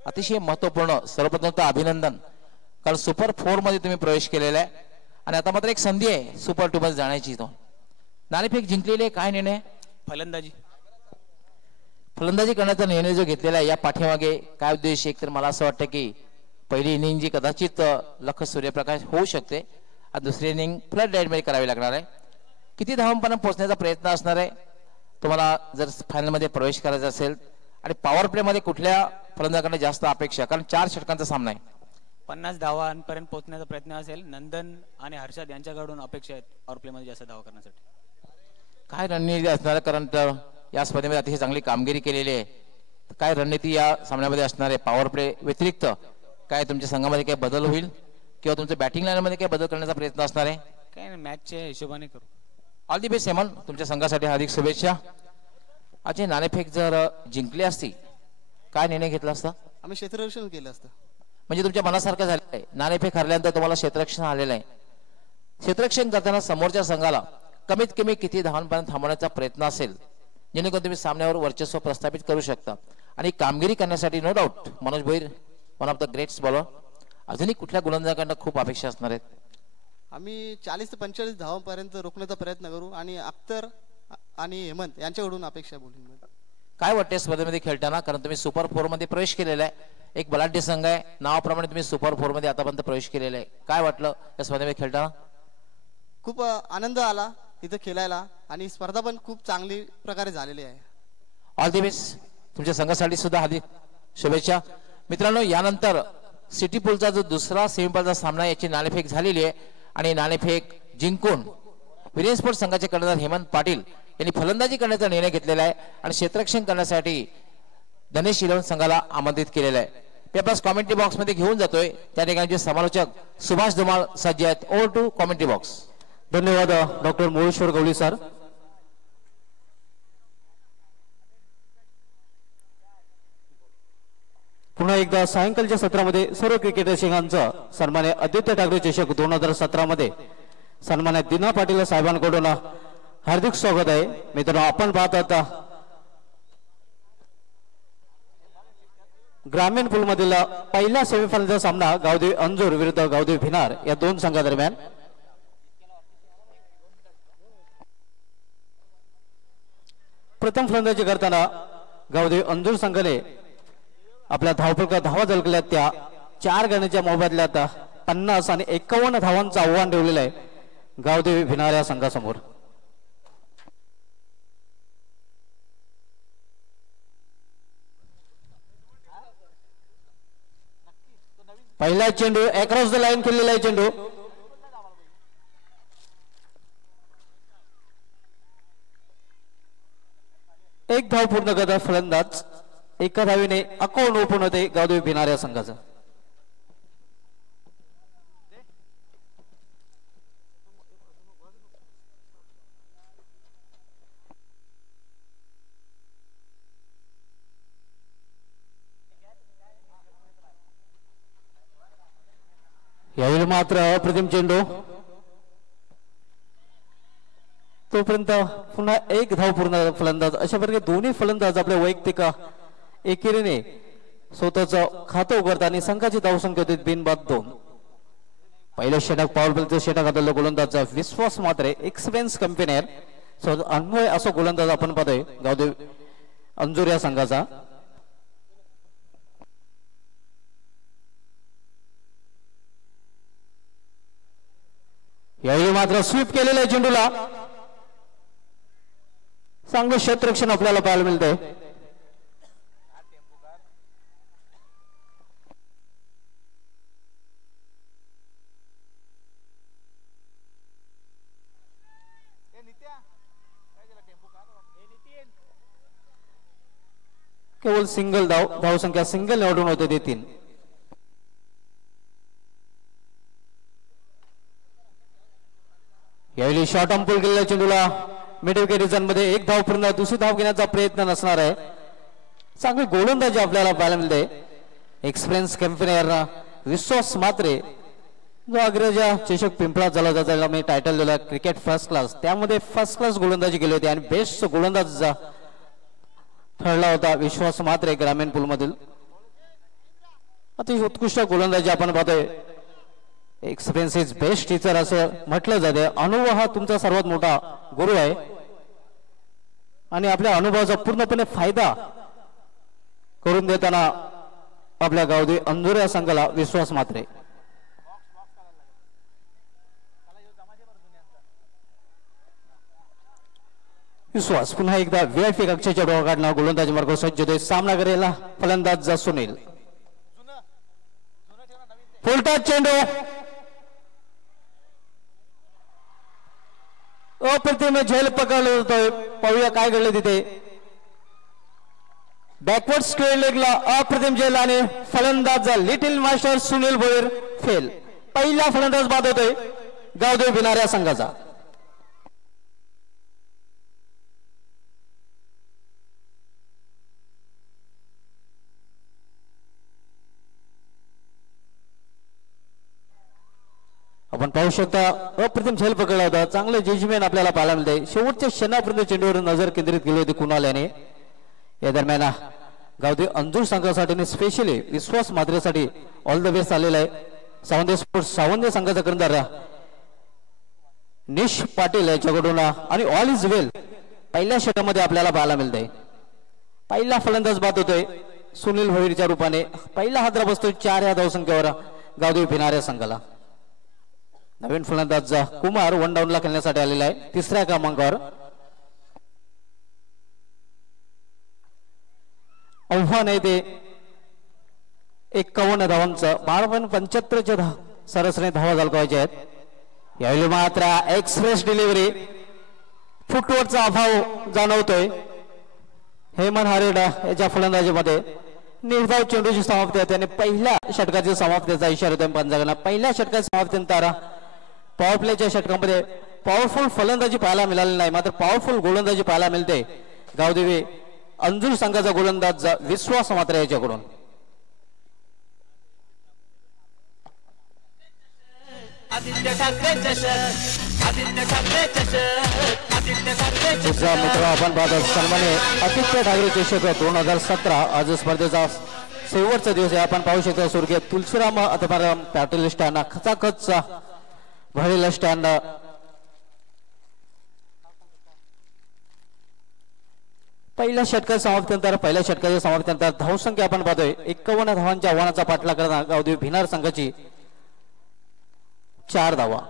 अतिशय महत्वपूर्ण. सर्वप्रथम तर अभिनंदन, कारण सुपर 4 मध्ये तुम्ही प्रवेश केलेला आहे आणि आता मात्र एक संधी आहे सुपर 2 मध्ये जाण्याची. तो नाणेफेक जिंकलेली, काय निर्णय? फलंदाजी करण्याचा निर्णय जो घेतलेला आहे, या पाठीमागे काय उद्देश? एक तर मला असं वाटतं की पहिली इनिंग जी कदाचित लख सूर्यप्रकाश होऊ शकते आणि दुसरी इनिंग फ्लड लाईट मध्ये करावी लागणार आहे. किती धावांपर्यंत पोहोचण्याचा प्रयत्न असणार आहे तुम्हाला जर फायनल मध्ये प्रवेश करायचा असेल? आणि पॉवर प्ले मध्ये कुठल्या फलंदाजाकडे जास्त अपेक्षा, कारण 4 षटकांचा सामना आहे. 50 धावांपर्यंत पोहोचण्याचा प्रयत्न असेल. नंदन आणि हर्षद यांच्याकडून अपेक्षा आहेत पॉवर प्ले मध्ये जास्त धावा करण्यासाठी. काय रणनीती असणार? कारण या स्पर्धेमध्ये अतिशय चांगली कामगिरी केलेली आहे. काय रणनीती या सामन्यामध्ये असणार आहे? पॉवर प्ले व्यतिरिक्त काय तुमच्या संघामध्ये काही बदल होईल किंवा तुमच्या बॅटिंग लाईन मध्ये काही बदल करण्याचा प्रयत्न असणार आहे? काय नाही, मॅचच्या हिशोबाने करू. ऑल दी बेस्ट हेमंत, तुमच्या संघासाठी हार्दिक शुभेच्छा. अजय, नाणेफेक जर जिंकली असती काय निर्णय घेतला असता? आम्ही क्षेत्ररक्षण केलं असतं. म्हणजे तुमच्या मनासारखं झालेलं आहे. नाणेफेक हरल्यानंतर तुम्हाला क्षेत्ररक्षण आलेलं आहे. क्षेत्ररक्षण करताना समोरच्या संघाला कमीत कमी किती धावांपर्यंत थांबवण्याचा प्रयत्न असेल जेणेकरून तुम्ही सामन्यावर वर्चस्व प्रस्थापित करू शकता. आणि कामगिरी करण्यासाठी no doubt Manoj Bhoir one of the greats bowler. अजूनही कुठल्या गोलंदाजाकडनं खूप अपेक्षा असणार आहेत? आम्ही 40 ते 45 धावांपर्यंत रोखण्याचा प्रयत्न करू आणि अख्तर आणि हेमंत यांच्याकडून अपेक्षा बोलून. काय वाटते स्पर्धेमध्ये खेळताना? कारण तुम्ही सुपर 4 मध्ये प्रवेश केलेला आहे, एक बलाढ्य संघ आहे, नावाप्रमाणे तुम्ही सुपर 4 मध्ये आतापर्यंत प्रवेश केलेला आहे. काय वाटलं या स्पर्धेमध्ये खेळताना? खूप आनंद आला तिथे खेळायला आणि स्पर्धा पण खूप चांगली प्रकारे झालेली आहे. ऑल दी बेस्ट, तुमच्या संघासाठी सुद्धा हार्दिक शुभेच्छा. मित्रांनो, यानंतर सिटी पूलचा जो दुसरा सेमीफायनलचा सामना याची नाणेफेक झालेली आहे आणि नाणेफेक जिंकून विरिन स्पोर्ट्स संघाचे कर्णधार हेमंत पाटील यांनी फलंदाजी करण्याचा निर्णय घेतलेला आहे आणि क्षेत्ररक्षण करण्यासाठी धनेश इलेवन संघाला आमंत्रित केलेलं आहे. मी आपल्यास कॉमेंट्री बॉक्स मध्ये घेऊन जातोय. त्या ठिकाणी समालोचक सुभाष धुमाळ सज्ज आहेत. Over to commentary box. धन्यवाद डॉक्टर मोळेश्वर गवळी सर. पुन्हा एकदा सायंकाळच्या सत्रामध्ये सर्व क्रिकेटर संघांचा सन्मान्य आदित्य ठाकरे चषक 2017 मध्ये सन्मान्य दिना पाटील साहेबांकडून हार्दिक स्वागत आहे. मित्रांनो, आपण पाहत आता ग्रामीण पूल मधील पहिला सेमीफायनलचा सामना गावदेवी अंजूर विरुद्ध गावदेवी भिनार या दोन संघादरम्यान. प्रथम फलंदाजी करताना गावदेवी अंजूर संघाने आपल्या धावफलकात धावा झळकल्या. त्या 4 गणाच्या मोबदल्यात 50 आणि 51 धावांचं आव्हान ठेवलेलं आहे गावदेवी भिनार या संघासमोर. पहिला चेंडू अक्रॉस द लाईन खेळलेला आहे. चेंडू एक धाव पूर्ण करतात फलंदाज. एका धावीने अकाउंट ओपन होते गावदेवी भिनार या संघाचं. यावेळी मात्र अप्रतिम चेंडू, तोपर्यंत पुन्हा एक धाव पूर्ण फलंदाज. अशा प्रकारे दोन्ही फलंदाज आपल्या वैयक्तिक एकेरीने स्वतःचं खातं उघडतात आणि संघाची धावसंख्या होती बिनबाद 2. पहिलं षटक पॉवर प्लेचं षटक हाताळलं गोलंदाजचा विश्वास मात्रे, एक्सपिरियन्स कंपनीर अनुभव असं गोलंदाज आपण पाहतोय गावदेव अंजूर या संघाचा. यावेळी मात्र स्वीप केलेल्या चेंडूला चांगलं क्षेत्ररक्षण आपल्याला पाहायला मिळतंय. केवळ सिंगल धावसंख्या सिंगल निवडून होते ते 3. यावेळी शॉर्ट अंपूल केलेल्या चेंडूला मिड विकेट रिजन मध्ये एक धाव पूर्ण, दुसरी धाव घेण्याचा प्रयत्न नसणार आहे. चांगली गोलंदाजी आपल्याला पाहायला मिळते. एक्सपिरियन्स कंपनीर विश्वास मात्रे जो अग्रजा चषक पिंपळा झाला त्याला मी टायटल दिला क्रिकेट फर्स्ट क्लास, त्यामध्ये फर्स्ट क्लास गोलंदाजी केली होती आणि बेस्ट गोलंदाज ठरला होता विश्वास मात्रे ग्रामीण पूल मधील. अतिशय उत्कृष्ट गोलंदाजी आपण पाहतोय. एक्सपिरियन्स इज बेस्ट टीचर असं म्हटलं जाते. अनुभव हा तुमचा सर्वात मोठा गुरु आहे आणि आपल्या अनुभवाचा पूर्णपणे फायदा करून देताना आपल्या गावदेवी अंजूर या संघाला विश्वास मात्रे. विश्वास पुन्हा एकदा व्हीआयपी कक्षाच्या डोळा काढणार गोलंदाजी मार्ग सज्ज होते. सामना करेला फलंदाज सुनील. फुलटॉस चेंडू अप्रतिम झेल पकडला जातोय. पाहूया काय घडलं तिथे. बॅकवर्ड स्क्वेअर लेगला अप्रतिम झेल आणि फलंदाज little master Sunil Bhoir fail. पहिला फलंदाज बाद होतोय गावदेव भिनाऱ्या संघाचा. आपण पाहू शकता अप्रतिम झेल पकडला होता. चांगलं जजमेंट आपल्याला पाहायला मिळते. शेवटच्या क्षणापर्यंत चेंडूवर नजर केंद्रित केली होती कुणाल याने. या दरम्यान गावदेव अंजूर संघासाठी स्पेशली विश्वास मात्रेसाठी ऑल द बेस्ट आलेला आहे. सावंत स्पोर्ट्स सावंत संघाचा करंदार निश पाटील याच्याकडून आणि ऑल इज वेल पहिल्या षटकामध्ये आपल्याला पाहायला मिळतंय. पहिला फलंदाज बाद होतोय सुनील भोईरच्या रूपाने. पहिला हादरा बसतोय 4 या धावसंख्येवर गावदेव भिनाऱ्या संघाला. नवीन फलंदाज कुमार 1 डाऊनला खेळण्यासाठी आलेला आहे 3ऱ्या क्रमांकावर. आव्हान आहे ते 51 धावांचं. 12.75च्या सरासरी धावा झळकावायच्या आहेत. यावेळी मात्र एक्सप्रेस डिलिव्हरी फुटवर्कचा अभाव जाणवतोय हेमंत हारेडा याच्या फलंदाजीमध्ये. निर्धाव चेंडूची समाप्ती होते आणि पहिल्या षटकाची समाप्तीचा इशारा होता पंचांना. पहिल्या षटकाची समाप्तीनंतर पॉवर प्लेच्या षटकामध्ये पॉवरफुल फलंदाजी पाहायला मिळाली नाही, मात्र पॉवरफुल गोलंदाजी पाहायला मिळते गावदेवी अंजूर संघाचा गोलंदाज विश्वास मात्र याच्याकडून. मित्र आपण पाहतो सन्मान्य आदित्य ठाकरे चषक 2017 आज स्पर्धेचा शेवटचा दिवस आहे. आपण पाहू शकता स्वर्गीय तुलसीराम आत्माराम पाटील स्टँड खचाखचचा भरलेला स्टँड. पहिल्या षटकाच्या समाप्तीनंतर धावसंख्या आपण पाहतोय 51 धावांच्या आव्हानाचा पाठलाग करताना गावदेवी भिनार संघाची 4 धावा.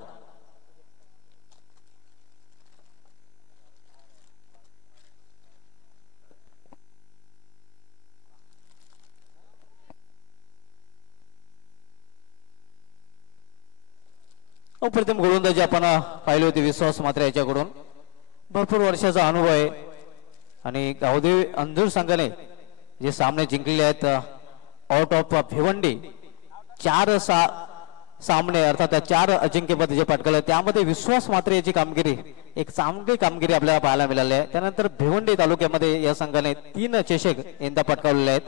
अप्रतिम गोलंदाजी आपण पाहिली होती विश्वास मात्र याच्याकडून. भरपूर वर्षाचा अनुभव आहे आणि गावदेवी अंजूर संघाने जे सामने जिंकलेले आहेत आउट ऑफ भिवंडी 4 सामने अर्थात 4 अजिंक्यपद जे पटकवले त्यामध्ये विश्वास मात्र याची कामगिरी एक चांगली कामगिरी आपल्याला पाहायला मिळाली आहे. त्यानंतर भिवंडी तालुक्यामध्ये या संघाने 3 चषक यंदा पटकावलेले आहेत.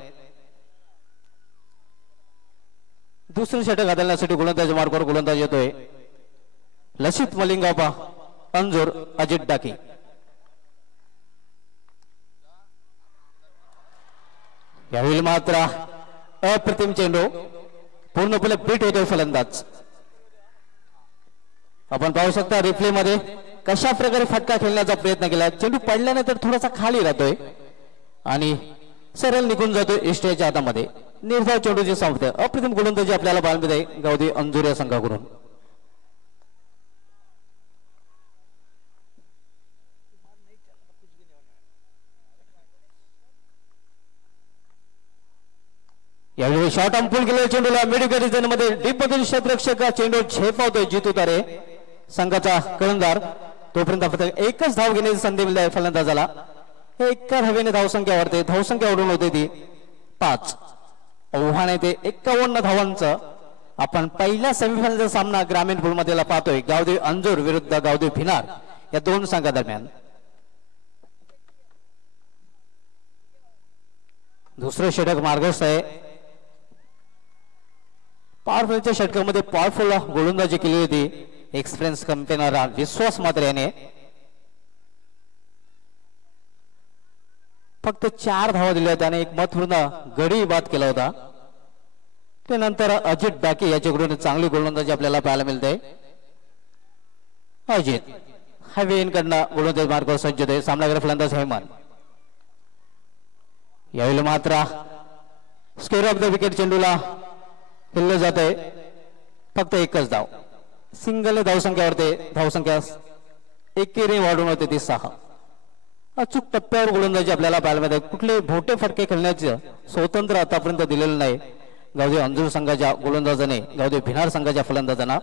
दुसरं षटक घालण्यासाठी गोलंदाज मार्गावर गोलंदाज येतोय लसित मलिंगापा अंजूर अजित डाके. यावेळी मात्र अप्रतिम चेंडू पूर्णपणे बीट होतोय फलंदाज. आपण पाहू शकता रिप्ले मध्ये कशा प्रकारे फटका खेळण्याचा प्रयत्न केला. चेंडू पडल्यानंतर थोडासा खाली राहतोय आणि सरळ निघून जातोय इष्टच्या हातामध्ये. निर्धाव चेंडूचे संपते. अप्रतिम गोलंदाजी आपल्याला पाहायला मिळते गावदी अंजूर या संघाकडून. यावेळी शॉर्ट आर्म पुल केलेल्या चेंडूला मिडविकेट झोनमध्ये डीप मधील क्षेत्ररक्षक चेंडू झेपावतोय जितू तारे संघाचा कर्णधार. तोपर्यंत फक्त एकच धाव घेण्याची संधी मिळते फलंदाजाला. एका धावेने धावसंख्या वाढते. धावसंख्या वाढून होते ती 5. आव्हान आहे ते 51 धावांचं. आपण पहिल्या सेमीफायनलचा सामना ग्रामीण पूलमध्ये पाहतोय गावदेव अंजूर विरुद्ध गावदेव भिनार या दोन संघादरम्यान. दुसरं षटक मार्गस्थ आहे. पॉवरफुलच्या षटकामध्ये पॉवरफुल गोलंदाजी केली होती एक्सपिरियन्स कंपनीला विश्वास मात्र याने फक्त 4 धावा दिल्या होत्या आणि एक महत्वपूर्ण गडी बाद केला होता. त्यानंतर अजित डाके याच्याकडून चांगली गोलंदाजी आपल्याला पाहायला मिळते. अजित हवेकडनं गोलंदाज मार्गावर सज्ज होते. सामनावीर फलंदाज हेमंत. यावेळी मात्र स्क्वेअर ऑफ द विकेट चेंडूला खेळलं जात आहे. फक्त एकच धाव. सिंगल धावसंख्यावरती धावसंख्या एकेरी वाढून होते ती 6. अचूक टप्प्यावर गोलंदाजी आपल्याला पाहायला मिळते. कुठले भोटे फटके खेळण्याचे स्वतंत्र आतापर्यंत दिलेलं नाही गावदेव अंजूर संघाच्या गोलंदाजाने गावदेव भिनार संघाच्या फलंदाजांना.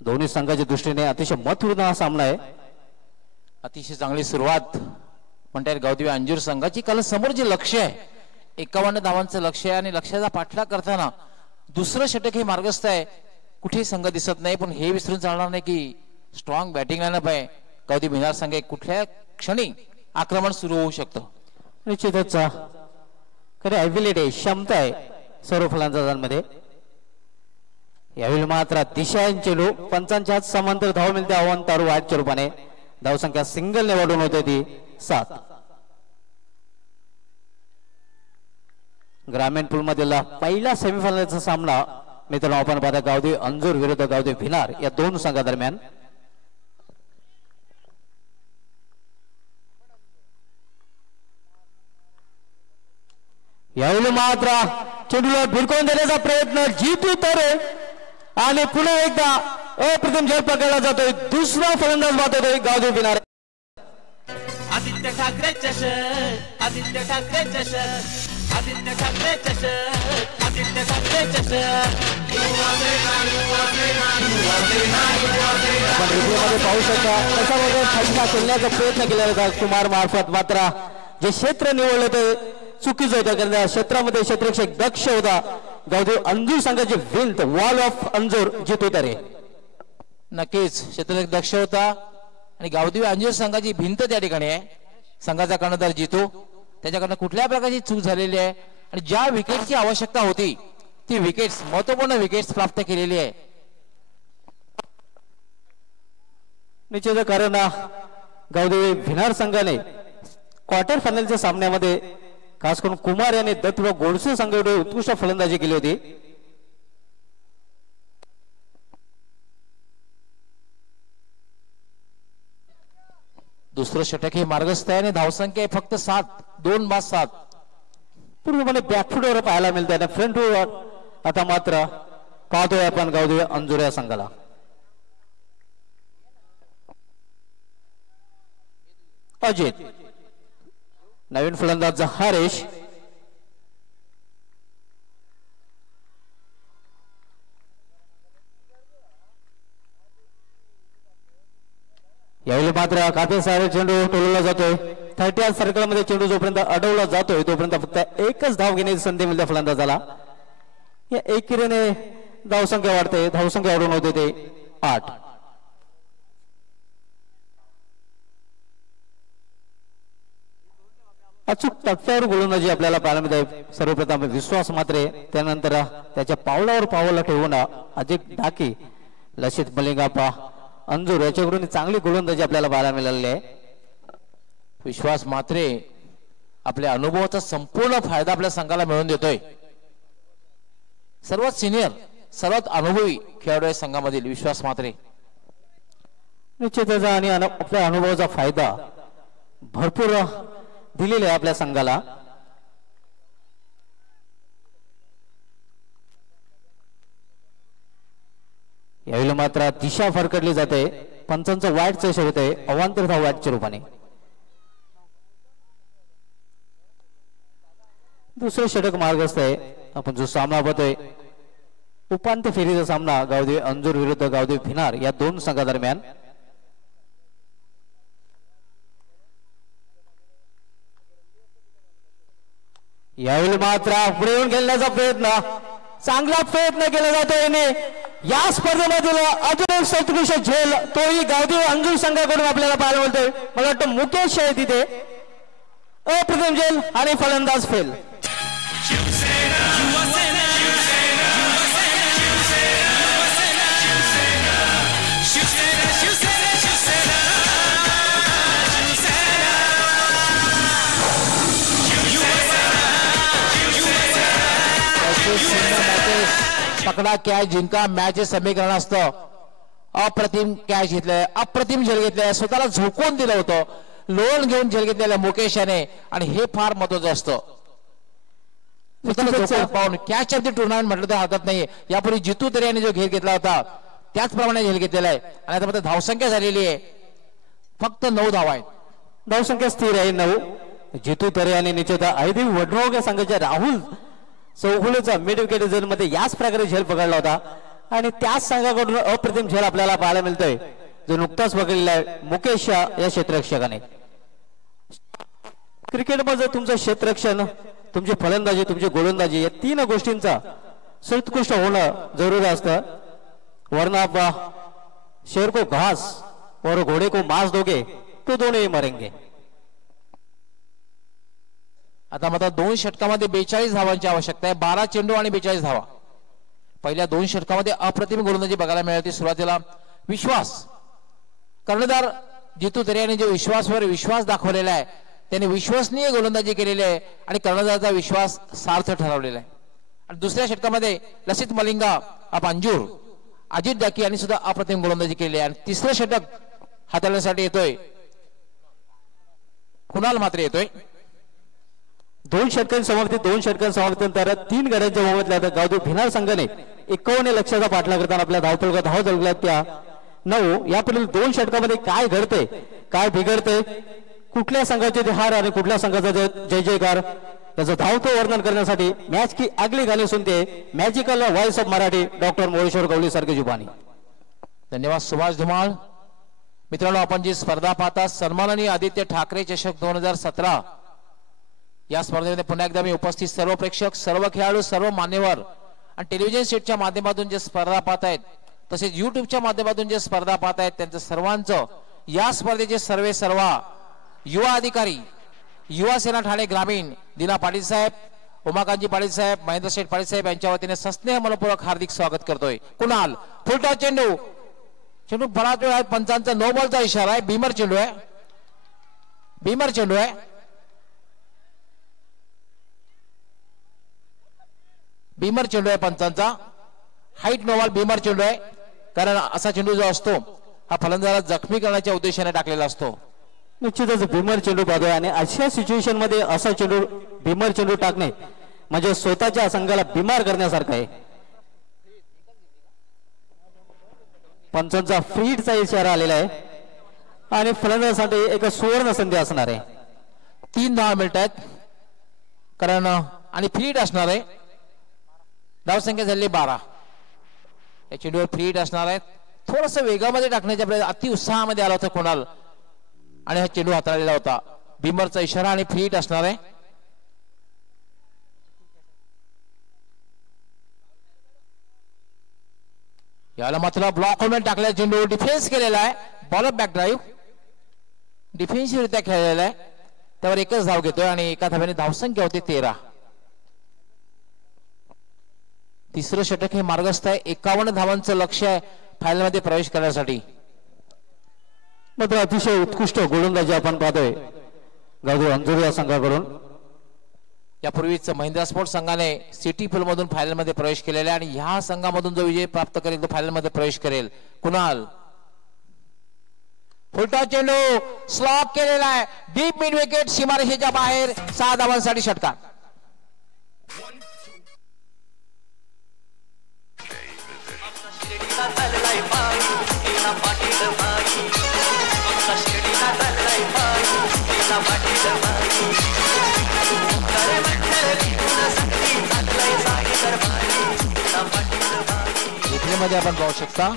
दोन्ही संघाच्या दृष्टीने अतिशय महत्त्वपूर्ण हा सामना आहे. अतिशय चांगली सुरुवात म्हणतात गावदेव अंजूर संघाची. काल समोर जे लक्ष्य आहे 51 धावांचं लक्ष्य आहे आणि लक्ष्याचा पाठलाग करताना दुसरं षटक हे मार्गस्थ आहे. कुठे संघ दिसत नाही पण हे विसरून चालणार नाही की स्ट्रॉंग बॅटिंग लाईनअप आहे गावदेव भिनार संघ. कुठल्या क्षणी आक्रमण सुरू होऊ शकतं. निश्चितच खरे ॲबिलिटी क्षमता आहे सर्व फलंदाजांमध्ये. यावेळी मात्र दिशा चेंडू पंचांच्या हात समांतर धाव मिळते. आव्हान तारू वाईटच्या रूपाने. धावसंख्या सिंगल ने वाढून होते ती 7. ग्रामीण पूल मधील पहिला सेमीफायनलचा सामना मित्रांनो आपण पाहता गावदेव अंजूर विरुद्ध गावदेव भिनार या दोन संघादरम्यान. यावेळी मात्र चेंडूला भिरकवून देण्याचा प्रयत्न जितू तारे आणि पुन्हा एकदा अप्रतिम झेल पकडला जातोय. दुसरा फलंदाज मात्र गावदेव भिनार. आदित्य ठाकरे चषक, आदित्य ठाकरे चषक, आदित्य ठाकरे चषक, आदित्य ठाकरे चषक. आपण रिप्लेमध्ये पाहू शकता कशा प्रकारे फटका खेळण्याचा प्रयत्न केला होता कुमार मार्फत. मात्र जे क्षेत्र निवडलं ते चुकीचं होतं कारण त्या क्षेत्रामध्ये क्षेत्ररक्षक दक्ष होता. गावदेव अंजूर संघाचे विंत वॉल ऑफ अंजूर जितू तारे. नक्कीच क्षेत्ररक्षक दक्ष होता आणि गावदेव अंजूर संघाची भिंत त्या ठिकाणी आहे. संघाचा कर्णधार जितो त्याच्याकडनं कुठल्या प्रकारची चूक झालेली आहे आणि ज्या विकेटची आवश्यकता होती ती विकेट्स महत्वपूर्ण विकेट्स प्राप्त केलेली आहे. निश्चित कारण गावदेव भिनार संघाने क्वार्टर फायनलच्या सामन्यामध्ये खास करून कुमार यांनी दत्तराव गोडसे संघाकडे उत्कृष्ट फलंदाजी केली होती. दुसरं षटक हे मार्गस्थ आहे आणि धावसंख्या आहे फक्त 7. 2 बाद 7. पूर्णपणे बॅकफुटवर पाहायला मिळते आणि फ्रंटवर आता मात्र पाहतोय आपण गावदेव अंजूर या संघाला. अजित नवीन फलंदाज हरेश. यावेळी मात्र कापे सारे चेंडू टोलवला जातोय. 30 सर्कलमध्ये चेंडू जोपर्यंत अडवला जातोय तोपर्यंत फक्त एकच धाव घेण्याची संधी मिळते फलंदाजाला. या एकेरीने धावसंख्या वाढते. धावसंख्या वाढून होते ते 8. अचूक टप्प्यावर गोलंदाजी आपल्याला पाहायला मिळते. सर्वप्रथम विश्वास मात्रे, त्यानंतर त्याच्या पावलावर पावला ठेवून अजित डाके, लसित मलिंगाप्पा, अंजूर याच्याकडून चांगली गोलंदाजी आपल्याला पाहायला मिळालेली आहे. विश्वास मात्रे आपल्या अनुभवाचा संपूर्ण फायदा आपल्या संघाला मिळवून देतोय. सर्वात सिनियर सर्वात अनुभवी खेळाडू आहे संघामधील विश्वास मात्रे. निश्चितच आणि आपल्या अनुभवाचा फायदा भरपूर दिलेला आहे आपल्या संघाला. यावेळी मात्र दिशा फरकडली जाते. पंचांचं वाईट चेष होते अवांतर धाव वाईटच्या रूपाने. दुसरे षटक मार्गस्थ आहे. आपण जो सामना बघतोय उपांत्य फेरीचा सामना गावदेवी अंजूर विरुद्ध गावदेवी भिनार या दोन संघादरम्यान. यावेळी मात्र पुढे येऊन खेळण्याचा प्रयत्न, चांगला प्रयत्न केला जातो. याने या स्पर्धेमधील अजून एक सर्वोत्कृष्ट झेल तोही गावदेवी अंजूर संघाकडून आपल्याला पाहायला मिळतोय. मला वाटतं मुकेश आहे तिथे. अप्रतिम झेल आणि फलंदाज फेल. पकडा कॅच जिंका मॅच समीकरण असतं. अप्रतिम कॅच घेतलंय, अप्रतिम झेल घेतलाय, स्वतःला झोकून दिलं होतं, लोन घेऊन झेल घेतलेल्या मुकेश याने. आणि हे फार महत्वाचं असतं. पाहून कॅच ऑफ द टुर्नामेंट म्हटलं तर हातात नाहीये. यापूर्वी जितू तरी याने जो घेर घेतला होता त्याचप्रमाणे झेल घेतलेला आहे. आणि आता धावसंख्या झालेली आहे फक्त 9 धावा आहेत. धावसंख्या स्थिर आहे 9. जितू तरे याने निश्चित आयदेवी वडगाव या संघाच्या राहुल चौगुलेचा मिड विकेट झोन मध्ये याच प्रकारे झेल पकडला होता. आणि त्याच संघाकडून अप्रतिम झेल आपल्याला पाहायला मिळतोय जो नुकताच पकडलेला आहे मुकेश या क्षेत्ररक्षकाने. क्रिकेटमध्ये तुमचं क्षेत्ररक्षण, तुमची फलंदाजी, तुमची गोलंदाजी या 3 गोष्टींचा सर्वोत्कृष्ट होणं जरुरी असतं. वरना शेर को घास और घोडे को मांस दोगे तो दोनों मरेंगे. आता मात्र 2 षटकामध्ये 42 धावांची आवश्यकता आहे. 12 चेंडू आणि 42 धावा. पहिल्या 2 षटकामध्ये अप्रतिम गोलंदाजी बघायला मिळाली. सुरुवातीला विश्वास कर्णधार जितू तरे यांनी जो विश्वासवर विश्वास दाखवलेला आहे त्यांनी विश्वसनीय गोलंदाजी केलेली आहे आणि कर्णधाराचा विश्वास सार्थ ठरवलेला आहे. आणि दुसऱ्या षटकामध्ये लसित मलिंगा, अंजूर, अजित डाकी यांनी सुद्धा अप्रतिम गोलंदाजी केली आहे. आणि तिसरं षटक हाताळण्यासाठी येतोय कुणाल मात्र येतोय. 2 षटकांसमाप्तीनंतर 3 गड्यांच्या मोबदल्यात गावदेवी भिनार संघाने 51 लक्षाचा पाठलाग करताना आपल्या धाव जळकल्या त्या 9. यापुढील 2 षटकामध्ये काय घडते, काय बिघडते, कुठल्या संघाचे हार आणि कुठल्या संघाचा जय जयकार याचं धावतो वर्णन करण्यासाठी मॅच की अगली गाणी सुनते magical voice of Marathi doctor Moreshwar Gawli सारखे जुबानी. धन्यवाद सुभाष धुमाळ. मित्रांनो, आपण जी स्पर्धा पाहता सन्माननीय आदित्य ठाकरे चषक 2017 या स्पर्धेमध्ये पुन्हा एकदा मी उपस्थित सर्व प्रेक्षक, सर्व खेळाडू, सर्व मान्यवर आणि टेलिव्हिजन सेटच्या माध्यमातून जे स्पर्धा पाहतायत तसेच युट्यूबच्या माध्यमातून जे स्पर्धा पाहतायत त्यांचं सर्वांचं या स्पर्धेचे सर्व युवा अधिकारी, युवा सेना ठाणे ग्रामीण दिना पाटील साहेब, उमाकांतजी पाटील साहेब, महेंद्र शेठ पाटील साहेब यांच्या वतीने सस्नेह मनपूर्वक हार्दिक स्वागत करतोय. कुणाल फुलटॉस चेंडू बराच वेळ पंचांचा नो बॉलचा इशारा आहे. बीमर चेंडू आहे. बीमर चेंडू आहे पंचांचा. हाईट नोवाल बीमर चेंडू आहे. कारण असा चेंडू जो असतो हा फलंदाजाला जखमी करण्याच्या उद्देशाने टाकलेला असतो. निश्चितच बीमर चेंडू पाहतोय आणि अशा सिच्युएशन मध्ये असा चेंडू बीमर चेंडू टाकणे म्हणजे स्वतःच्या संघाला बीमार करण्यासारखं आहे. पंचांचा फ्रीडचा इशारा आलेला आहे आणि फलंदाजासाठी एक सुवर्ण संधी असणार आहे. 3 धावा मिळत आहेत कारण आणि फ्रीड असणार आहे. धावसंख्या झाली 12. या चेंडूवर फ्रीड असणार आहे. थोडस वेगामध्ये टाकण्याच्या प्रयत्न अति उत्साहामध्ये आला होता कोणाल आणि हा चेंडू हाताळलेला होता. बीमरचा इशारा आणि फ्रीड असणार आहे. याला मात्र ब्लॉक मध्ये टाकला चेंडू डिफेन्स केलेला आहे. बॉल बॅक ड्राईव्ह डिफेन्सिव्ह रित्या खेळलेला आहे. त्यावर एकच धाव घेतोय आणि एका धाव्याने धावसंख्या होती 13. तिसरं षटक हे मार्गस्थ आहे. 51 धावांचं लक्ष्य आहे फायनल मध्ये प्रवेश करण्यासाठी. मात्र अतिशय उत्कृष्ट गोलंदाजी आपण पाहतोय गावदेव अंजुर या संघाकडून. यापूर्वीच महिंद्रा स्पोर्ट्स संघाने सिटी पूल मधून फायनल मध्ये प्रवेश केलेला आहे आणि ह्या संघामधून जो विजय प्राप्त करेल तो फायनल मध्ये प्रवेश करेल. कुणाल फुलटॉस चेंडू स्लॉक केलेला आहे. डीप मिड विकेट सीमारेषेच्या बाहेर. 6 धावांसाठी षटकार. मध्ये आपण पाहू शकता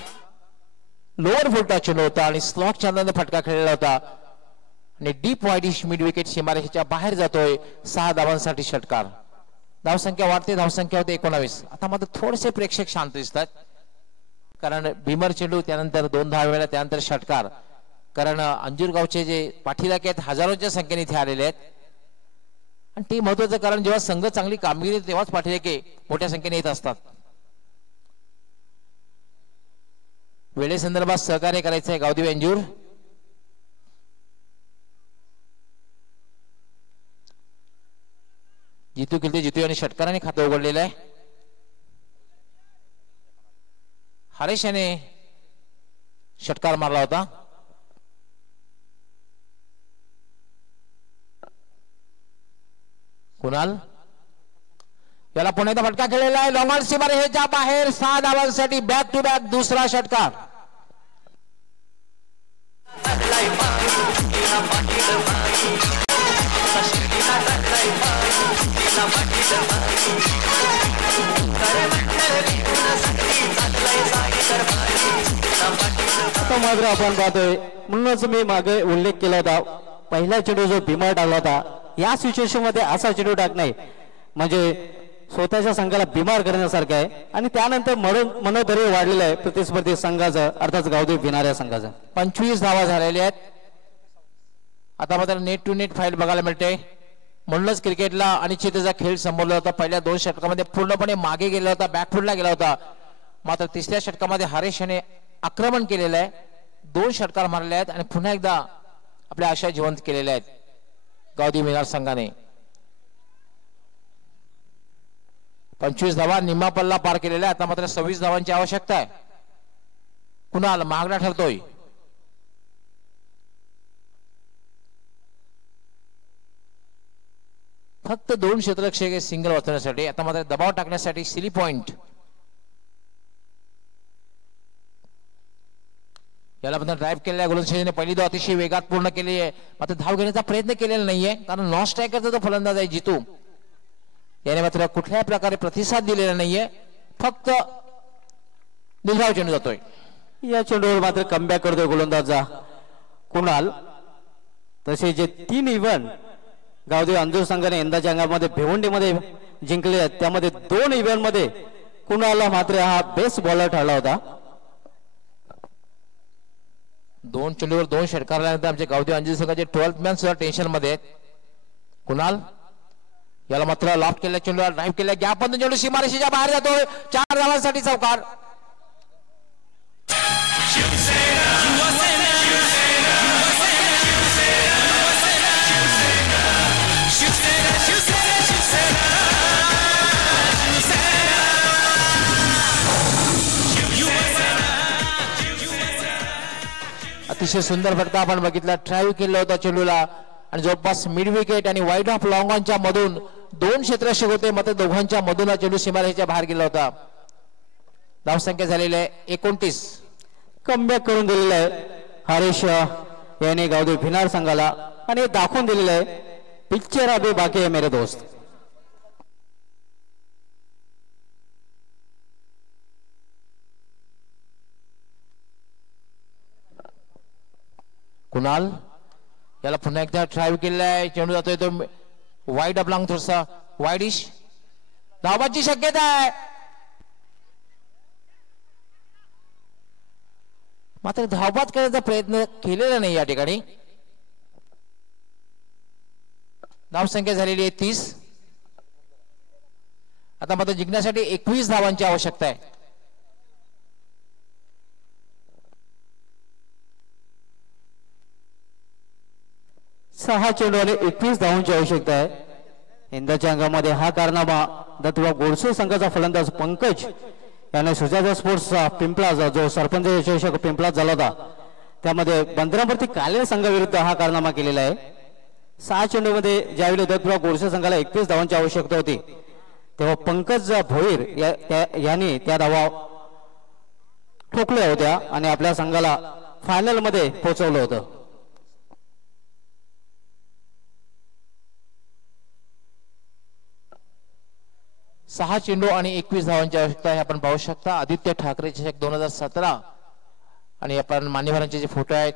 लोअर फुलटॉस चेंडू होता आणि स्लॉक चंद्राने फटका खेळलेला होता आणि डीप वाईडिश मिड विकेट सीमारेषेच्या बाहेर जातोय. 6 धावांसाठी षटकार. धावसंख्या वाढते. धावसंख्या होते 19. आता मात्र थोडेसे प्रेक्षक शांत दिसतात कारण भीमर चेंडू त्यानंतर 2 धावा वेळा त्यानंतर षटकार. कारण अंजूर गावचे जे पाठीराखे आहेत हजारोच्या संख्येने इथे आलेले आहेत आणि ते महत्वाचं कारण जेव्हा संघ चांगली कामगिरी तेव्हाच पाठीराखे मोठ्या संख्येने येत असतात. वेळेसंदर्भात सहकार्य करायचं आहे गावदेवी अंजूर. जितू खेळते जितू आणि षटकाराने खातं उघडलेलं आहे. हरेश याने षटकार मारला होता. कुणाल याला पुन्हा एकदा फटका खेळलेला आहे. लॉंग ऑन सीमारेषेच्या बाहेर. 6 धावांसाठी बॅक टू बॅक दुसरा षटकार. मात्र आपण पाहतोय म्हणूनच मी मागे उल्लेख केला होता पहिला चेंडू जो भीमा टाकला होता या सिच्युएशन मध्ये असा चेंडू टाकणे म्हणजे स्वतःच्या संघाला बिमार करण्यासारखं आहे आणि त्यानंतर मनोधैर्य वाढलेलं आहे प्रतिस्पर्धी संघाचं अर्थात गावदेव भिनाऱ्या संघाचं. 25 धावा झालेल्या आहेत. आता मात्र नेट टू नेट फाईट बघायला मिळते. म्हणूनच क्रिकेटला अनिश्चिततेचा खेळ संबोधला होता. पहिल्या 2 षटकामध्ये पूर्णपणे मागे गेला होता. बॅकफुटला गेला होता. मात्र तिसऱ्या षटकामध्ये हरेश याने आक्रमण केलेलं आहे. 2 षटकार मारले आहेत आणि पुन्हा एकदा आपल्या आशा जिवंत केलेल्या आहेत गावदेवी भिनार संघाने. 25 धावा निम्मा पल्ला पार केलेला आहे. आता मात्र 26 धावांची आवश्यकता आहे. कुणाल महागडा ठरतोय. फक्त 2 क्षेत्ररक्षक सिंगल वाचवण्यासाठी. आता मात्र दबाव टाकण्यासाठी सिली पॉइंट. याला पण ड्राईव्ह केलेल्या गोलंदाजाने पहिली धाव अतिशय वेगात पूर्ण केली आहे. मात्र धाव घेण्याचा प्रयत्न केलेला नाहीये कारण नॉन स्ट्रायकरचा जो फलंदाज आहे जितू याने मात्र कुठल्याही प्रकारे प्रतिसाद दिलेला नाहीये. फक्त निर्धाव चेंडू जातोय. या चेंडूवर मात्र कमबॅक करतोय गोलंदाजा कुणाल. तसे जे 3 इव्हेंट गावदेवी अंजूर संघाने यंदाच्या अंगामध्ये भिवंडीमध्ये जिंकले आहेत त्यामध्ये 2 इव्हेंट मध्ये कुणालला मात्र हा बेस्ट बॉलर ठरला होता. 2 चेंडूवर 2 षटकार आल्यानंतर आमचे गावदेवी अंजूर संघाचे 12th मॅन सुद्धा टेन्शन मध्ये आहेत. कुणाल याला मात्र लॉफ्ट केलेल्या चेंडूला ड्राईव्ह केल्या गॅप मधून चेंडू सीमारेषेच्या बाहेर जातोय. 4 धावांसाठी चौकार. अतिशय सुंदर फटका आपण बघितला. ड्राईव्ह केला होता चेंडूला आणि जवळपास मिड विकेट आणि वाईड ऑफ लॉंग ऑनच्या मधून 2 क्षेत्ररक्षक होते मात्र दोघांच्या मधून चेंडू सीमारेषेच्या बाहेर गेला होता. धावसंख्या झालेली आहे 29. कमबॅक करून दिलेला आहे हरेश याने गावदेवी भिनार संघाला आणि दाखवून दिलेलं आहे पिक्चर अभी बाकी है मेरे दोस्त. कुणाल याला पुन्हा एकदा ड्राईव्ह केलेला आहे. चेंडू जातोय तो वाईड अप लॉंग थोडासा वाईडिश. धावाची शक्यता आहे मात्र धावबाद करण्याचा प्रयत्न केलेला नाही या ठिकाणी. धावसंख्या झालेली आहे 30. आता मात्र जिंकण्यासाठी 21 धावांची आवश्यकता आहे. सहा चेंडूवाले 21 धावांची आवश्यकता आहे. यंदाच्या अंगामध्ये हा कारनामा दत्तूराव गोडसे संघाचा फलंदाज पंकज याने सुजाता स्पोर्ट्सचा पिंपळा जो सरपंच चषक पिंपळात झाला होता त्यामध्ये बंदरावरती काले संघाविरुद्ध हा कारनामा केलेला आहे. 6 चेंडूमध्ये ज्यावेळी दत्तूराव गोडसे संघाला 21 धावांची आवश्यकता होती तेव्हा पंकज भोईर यांनी त्या धावा ठोकल्या होत्या आणि आपल्या संघाला फायनल मध्ये पोहोचवलं होतं. सहा चेंडू आणि 21 धावांची आवश्यकता आहे. आपण पाहू शकता आदित्य ठाकरे चषक 2017 आणि आपण मान्यवरांचे जे फोटो आहेत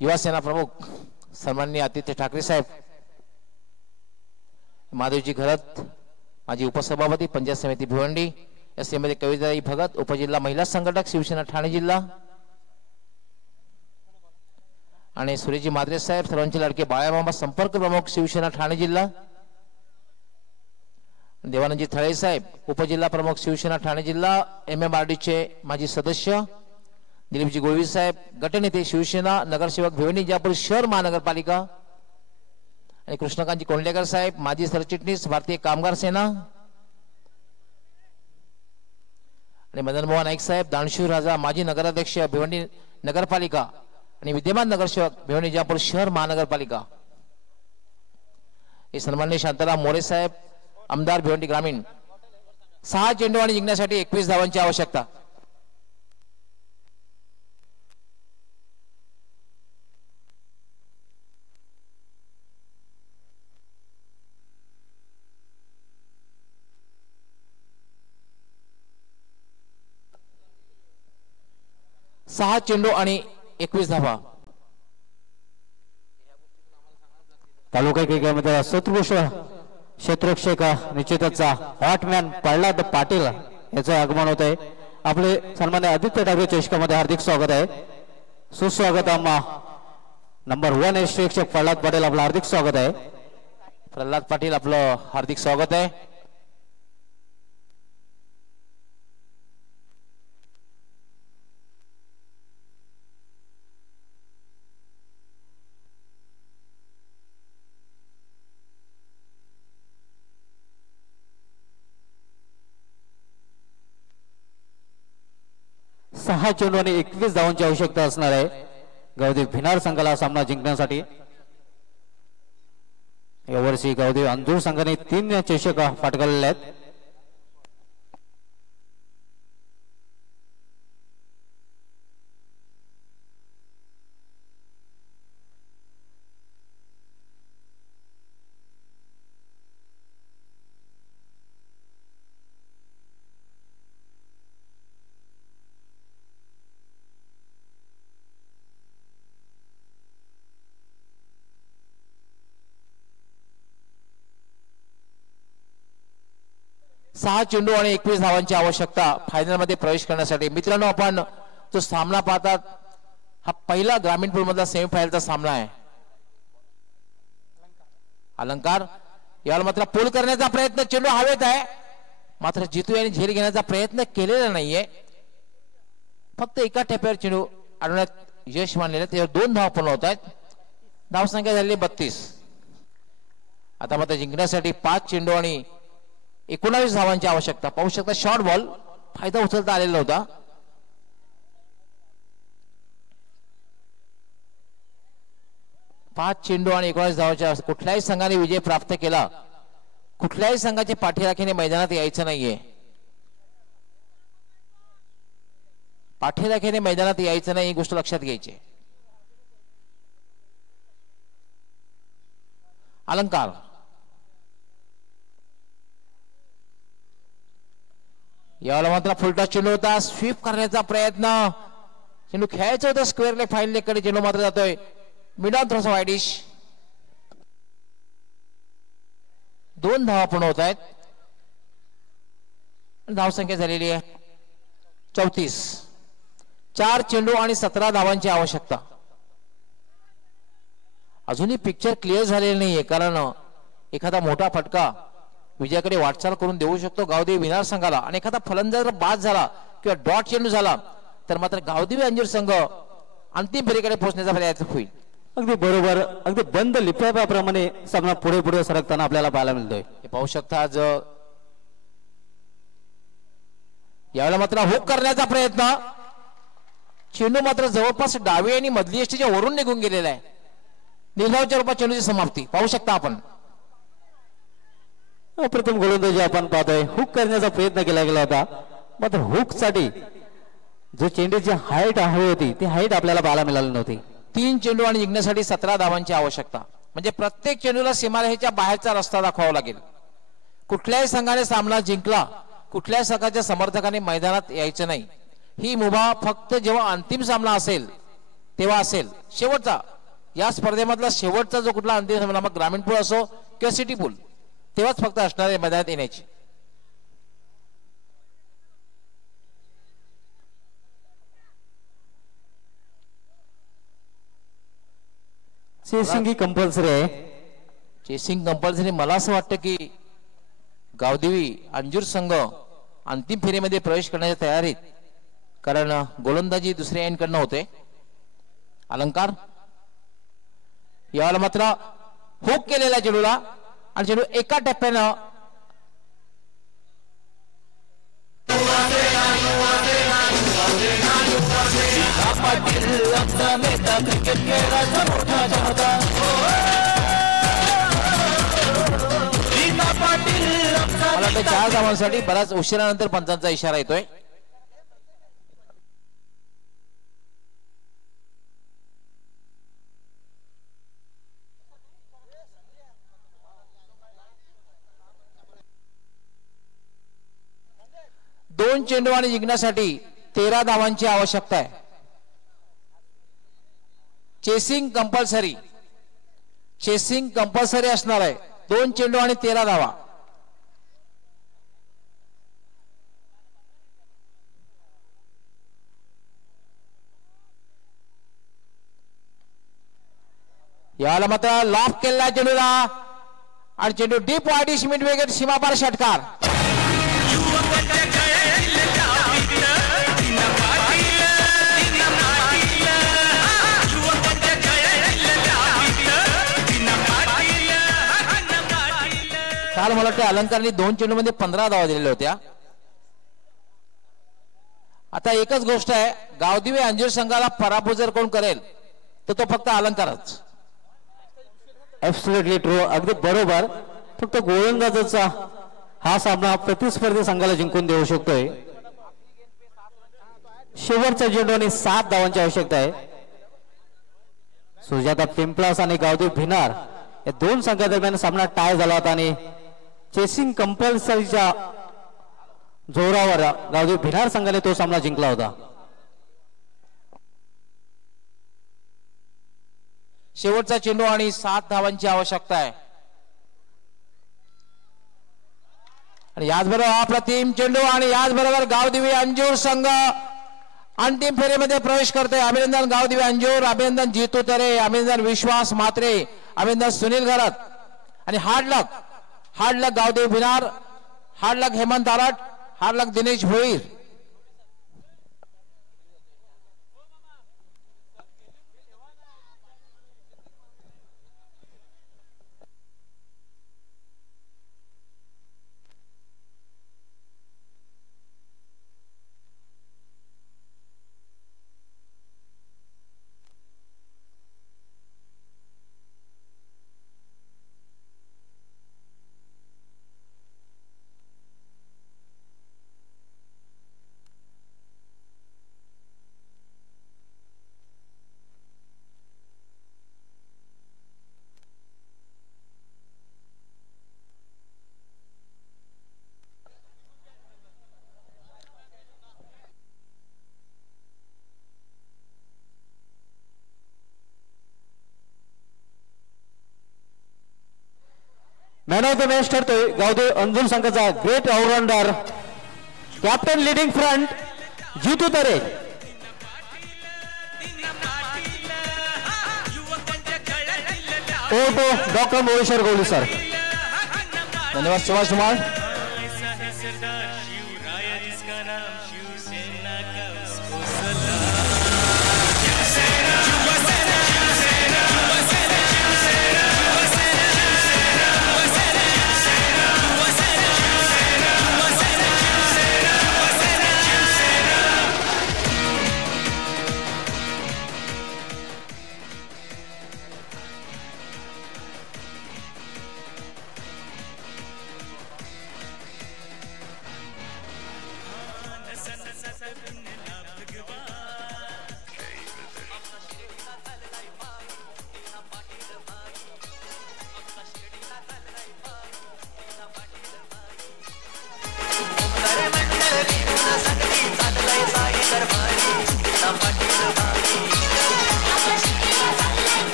युवा सेना प्रमुख सन्माननीय आदित्य ठाकरे साहेब, माधवजी घरत माजी उपसभापती पंचायत समिती भिवंडी, या समितीमध्ये कविताई भगत उपजिल्हा महिला संघटक शिवसेना ठाणे जिल्हा आणि सुरेशजी मात्रे साहेब सर्वांचे लाडके बाळामामा संपर्क प्रमुख शिवसेना ठाणे जिल्हा, देवानंदजी थळे साहेब उपजिल्हा प्रमुख शिवसेना ठाणे जिल्हा MMRD चे माजी सदस्य, दिलीपजी गोळवी साहेब गटनेते शिवसेना नगरसेवक भिवंडी विजापूर शहर महानगरपालिका आणि कृष्णकांतजी कोंडलेकर साहेब माजी सरचिटणीस भारतीय कामगार सेना आणि मदनमोहन नाईक साहेब दानशूर राजा माजी नगराध्यक्ष भिवंडी नगरपालिका आणि विद्यमान नगरसेवक भिवंडी विजापूर शहर महानगरपालिका, हे सन्माननीय शांताराम मोरे साहेब आमदार भिवंडी ग्रामीण. 6 चेंडू आणि जिंकण्यासाठी 21 धावांची आवश्यकता. सहा चेंडू आणि 21 धावा. तालुका क्रिकेटमध्ये सर्वोत्कृष्ट क्षेत्ररक्षक निश्चितचा हॉटमॅन प्रल्हाद पाटील याचं आगमन होत आहे. आपले सन्मान्य आदित्य ठाकरे चषकामध्ये हार्दिक स्वागत आहे. सुस्वागत आम्हा नंबर 1 क्षेत्ररक्षक प्रल्हाद पाटील आपलं हार्दिक स्वागत आहे. प्रल्हाद पाटील आपलं हार्दिक स्वागत आहे. सहा चेंडू आणि 21 धावांची आवश्यकता असणार आहे गावदेव भिनार संघाला सामना जिंकण्यासाठी. यावर्षी गावदेव अंजूर संघाने 3 चषक फाटकलेले आहेत. सहा चेंडू आणि 21 धावांची आवश्यकता फायनल मध्ये प्रवेश करण्यासाठी. मित्रांनो, आपण जो सामना पाहतात हा पहिला ग्रामीण पूल मधला सेमीफायनलचा सामना आहे. अलंकार याला मात्र पूल करण्याचा प्रयत्न, चेंडू हवेत आहे मात्र जितू यांनी झेल घेण्याचा प्रयत्न केलेला नाहीये. फक्त एका ठेप्यावर चेंडू अडवण्यात यश मानलेलं, त्यावर 2 धावा पूर्ण होत आहेत. धावसंख्या झाली 32. आता मात्र जिंकण्यासाठी 5 चेंडू आणि 19 धावांची आवश्यकता. पाहू शकता शॉर्ट बॉल, फायदा उचलता आलेला होता. पाच चेंडू आणि 19 धावांच्या. कुठल्याही संघाने विजय प्राप्त केला, कुठल्याही संघाचे पाठीराखीने मैदानात यायचं नाहीये. पाठीराखीने मैदानात यायचं नाही, ही गोष्ट लक्षात घ्यायची. अलंकार याला मात्र फुलटॉस चेंडू होता, स्वीप करण्याचा प्रयत्न, चेंडू खेळायचं होतं स्क्वेअर लेग फाईन लेग कडे, चेंडू मात्र जातोय मिड ऑन थ्रोचा वाईडिश. 2 धावा पूर्ण होत आहेत. धावसंख्या झालेली आहे 34. 4 चेंडू आणि 17 धावांची आवश्यकता. अजूनही पिक्चर क्लिअर झालेलं नाहीये, कारण एखादा मोठा फटका विजयाकडे वाटचाल करून देऊ शकतो गावदेवी विनार संघाला, आणि एखादा फलंदाज बाद झाला किंवा डॉट चेंडू झाला तर मात्र गावदेवी अंजीर संघ अंतिम फेरीकडे पोहोचण्याचा प्रयत्न होईल. अगदी बरोबर, अगदी बंद लिफाफ्याप्रमाणे सामना पुढे पुढे सरकताना आपल्याला पाहायला मिळतोय. हे पाहू शकता आज यावेळेला मात्र हुक करण्याचा प्रयत्न, चेंडू मात्र जवळपास डावी आणि मधली एष्टीच्या वरून निघून गेलेला आहे. निर्धावाच्या रूपात चेंडूची समाप्ती पाहू शकता आपण. प्रथम गोलंदाजी आपण पाहतोय, हुक करण्याचा प्रयत्न केला गेला होता, मात्र हुक साठी जो चेंडूची हाईट हवी होती ती हाईट आपल्याला पाहायला मिळाली नव्हती. 3 चेंडू आणि जिंकण्यासाठी 17 धावांची आवश्यकता, म्हणजे प्रत्येक चेंडूला सीमारेषेच्या बाहेरचा रस्ता दाखवावा लागेल. कुठल्याही संघाने सामना जिंकला, कुठल्याही संघाच्या समर्थकाने मैदानात यायचं नाही. ही मुभा फक्त जेव्हा अंतिम सामना असेल तेव्हा असेल. शेवटचा या स्पर्धेमधला शेवटचा जो कुठला अंतिम सामना, मग ग्रामीण पूल असो किंवा सिटी पूल, तेव्हाच फक्त असणार आहे मैदानात येण्याची. चेसिंग कंपल्सरी आहे. Chasing compulsory. मला असं वाटतं की गावदेवी अंजूर संघ अंतिम फेरीमध्ये प्रवेश करण्याच्या तयारीत, कारण गोलंदाजी दुसऱ्या एंडकडनं होते. अलंकार यावेळेला मात्र हुक केलेला चेंडूला, आणि चेंडू एका टप्प्यानं मला वाटतं 4 धावांसाठी बराच उशिरानंतर पंचांचा इशारा येतोय. दोन चेंडू आणि जिंकण्यासाठी 13 धावांची आवश्यकता आहे. चेसिंग कंपल्सरी, चेसिंग कंपल्सरी असणार आहे. 2 चेंडू आणि 13 धावा. याला मात्र लॉफ केला चेंडूला, आणि चेंडू डीप वाडी सिमेंट वेगेट सीमापार षटकार. काल मला वाटतं अलंकारने 2 चेंडू मध्ये 15 धावा दिलेल्या होत्या. आता एकच गोष्ट आहे, गावदेवी अंजीर संघाला पराभूत जर कोण करेल तर तो फक्त अलंकारच. ऍब्सोल्युटली ट्रू, अगदी बरोबर. फक्त गोलंदाजाचा हा सामना प्रतिस्पर्धी संघाला जिंकून देऊ शकतोय. शेवटचा चेंडू आणि 7 धावांची आवश्यकता आहे. सुजाता पिंपलास आणि गावदेवी भिनार या 2 संघादरम्यान सामना टाय झाला होता, आणि चेसिंग कंपल्सरीच्या जोरावर गावदेवी भिनार संघाने तो सामना जिंकला होता. शेवटचा चेंडू आणि 7 धावांची आवश्यकता आहे. आणि याचबरोबर अप्रतिम चेंडू, आणि याचबरोबर गावदेवी अंजूर संघ अंतिम फेरीमध्ये प्रवेश करते. अभिनंदन गावदेवी अंजूर, अभिनंदन जीतू तरे, अभिनंदन विश्वास म्हात्रे, अभिनंदन सुनील घरत, आणि hard luck Gavdevi Bhinar, hard luck Hemant Arat, hard luck Dinesh Bhoir. Man of the match ठरतोय गावदेवी अंजुम संघाचा great allrounder, captain leading front Jitu Tare. ओ तो डॉक्टर मोरेश्वर गवळी सर. धन्यवाद सुभाष कुमार.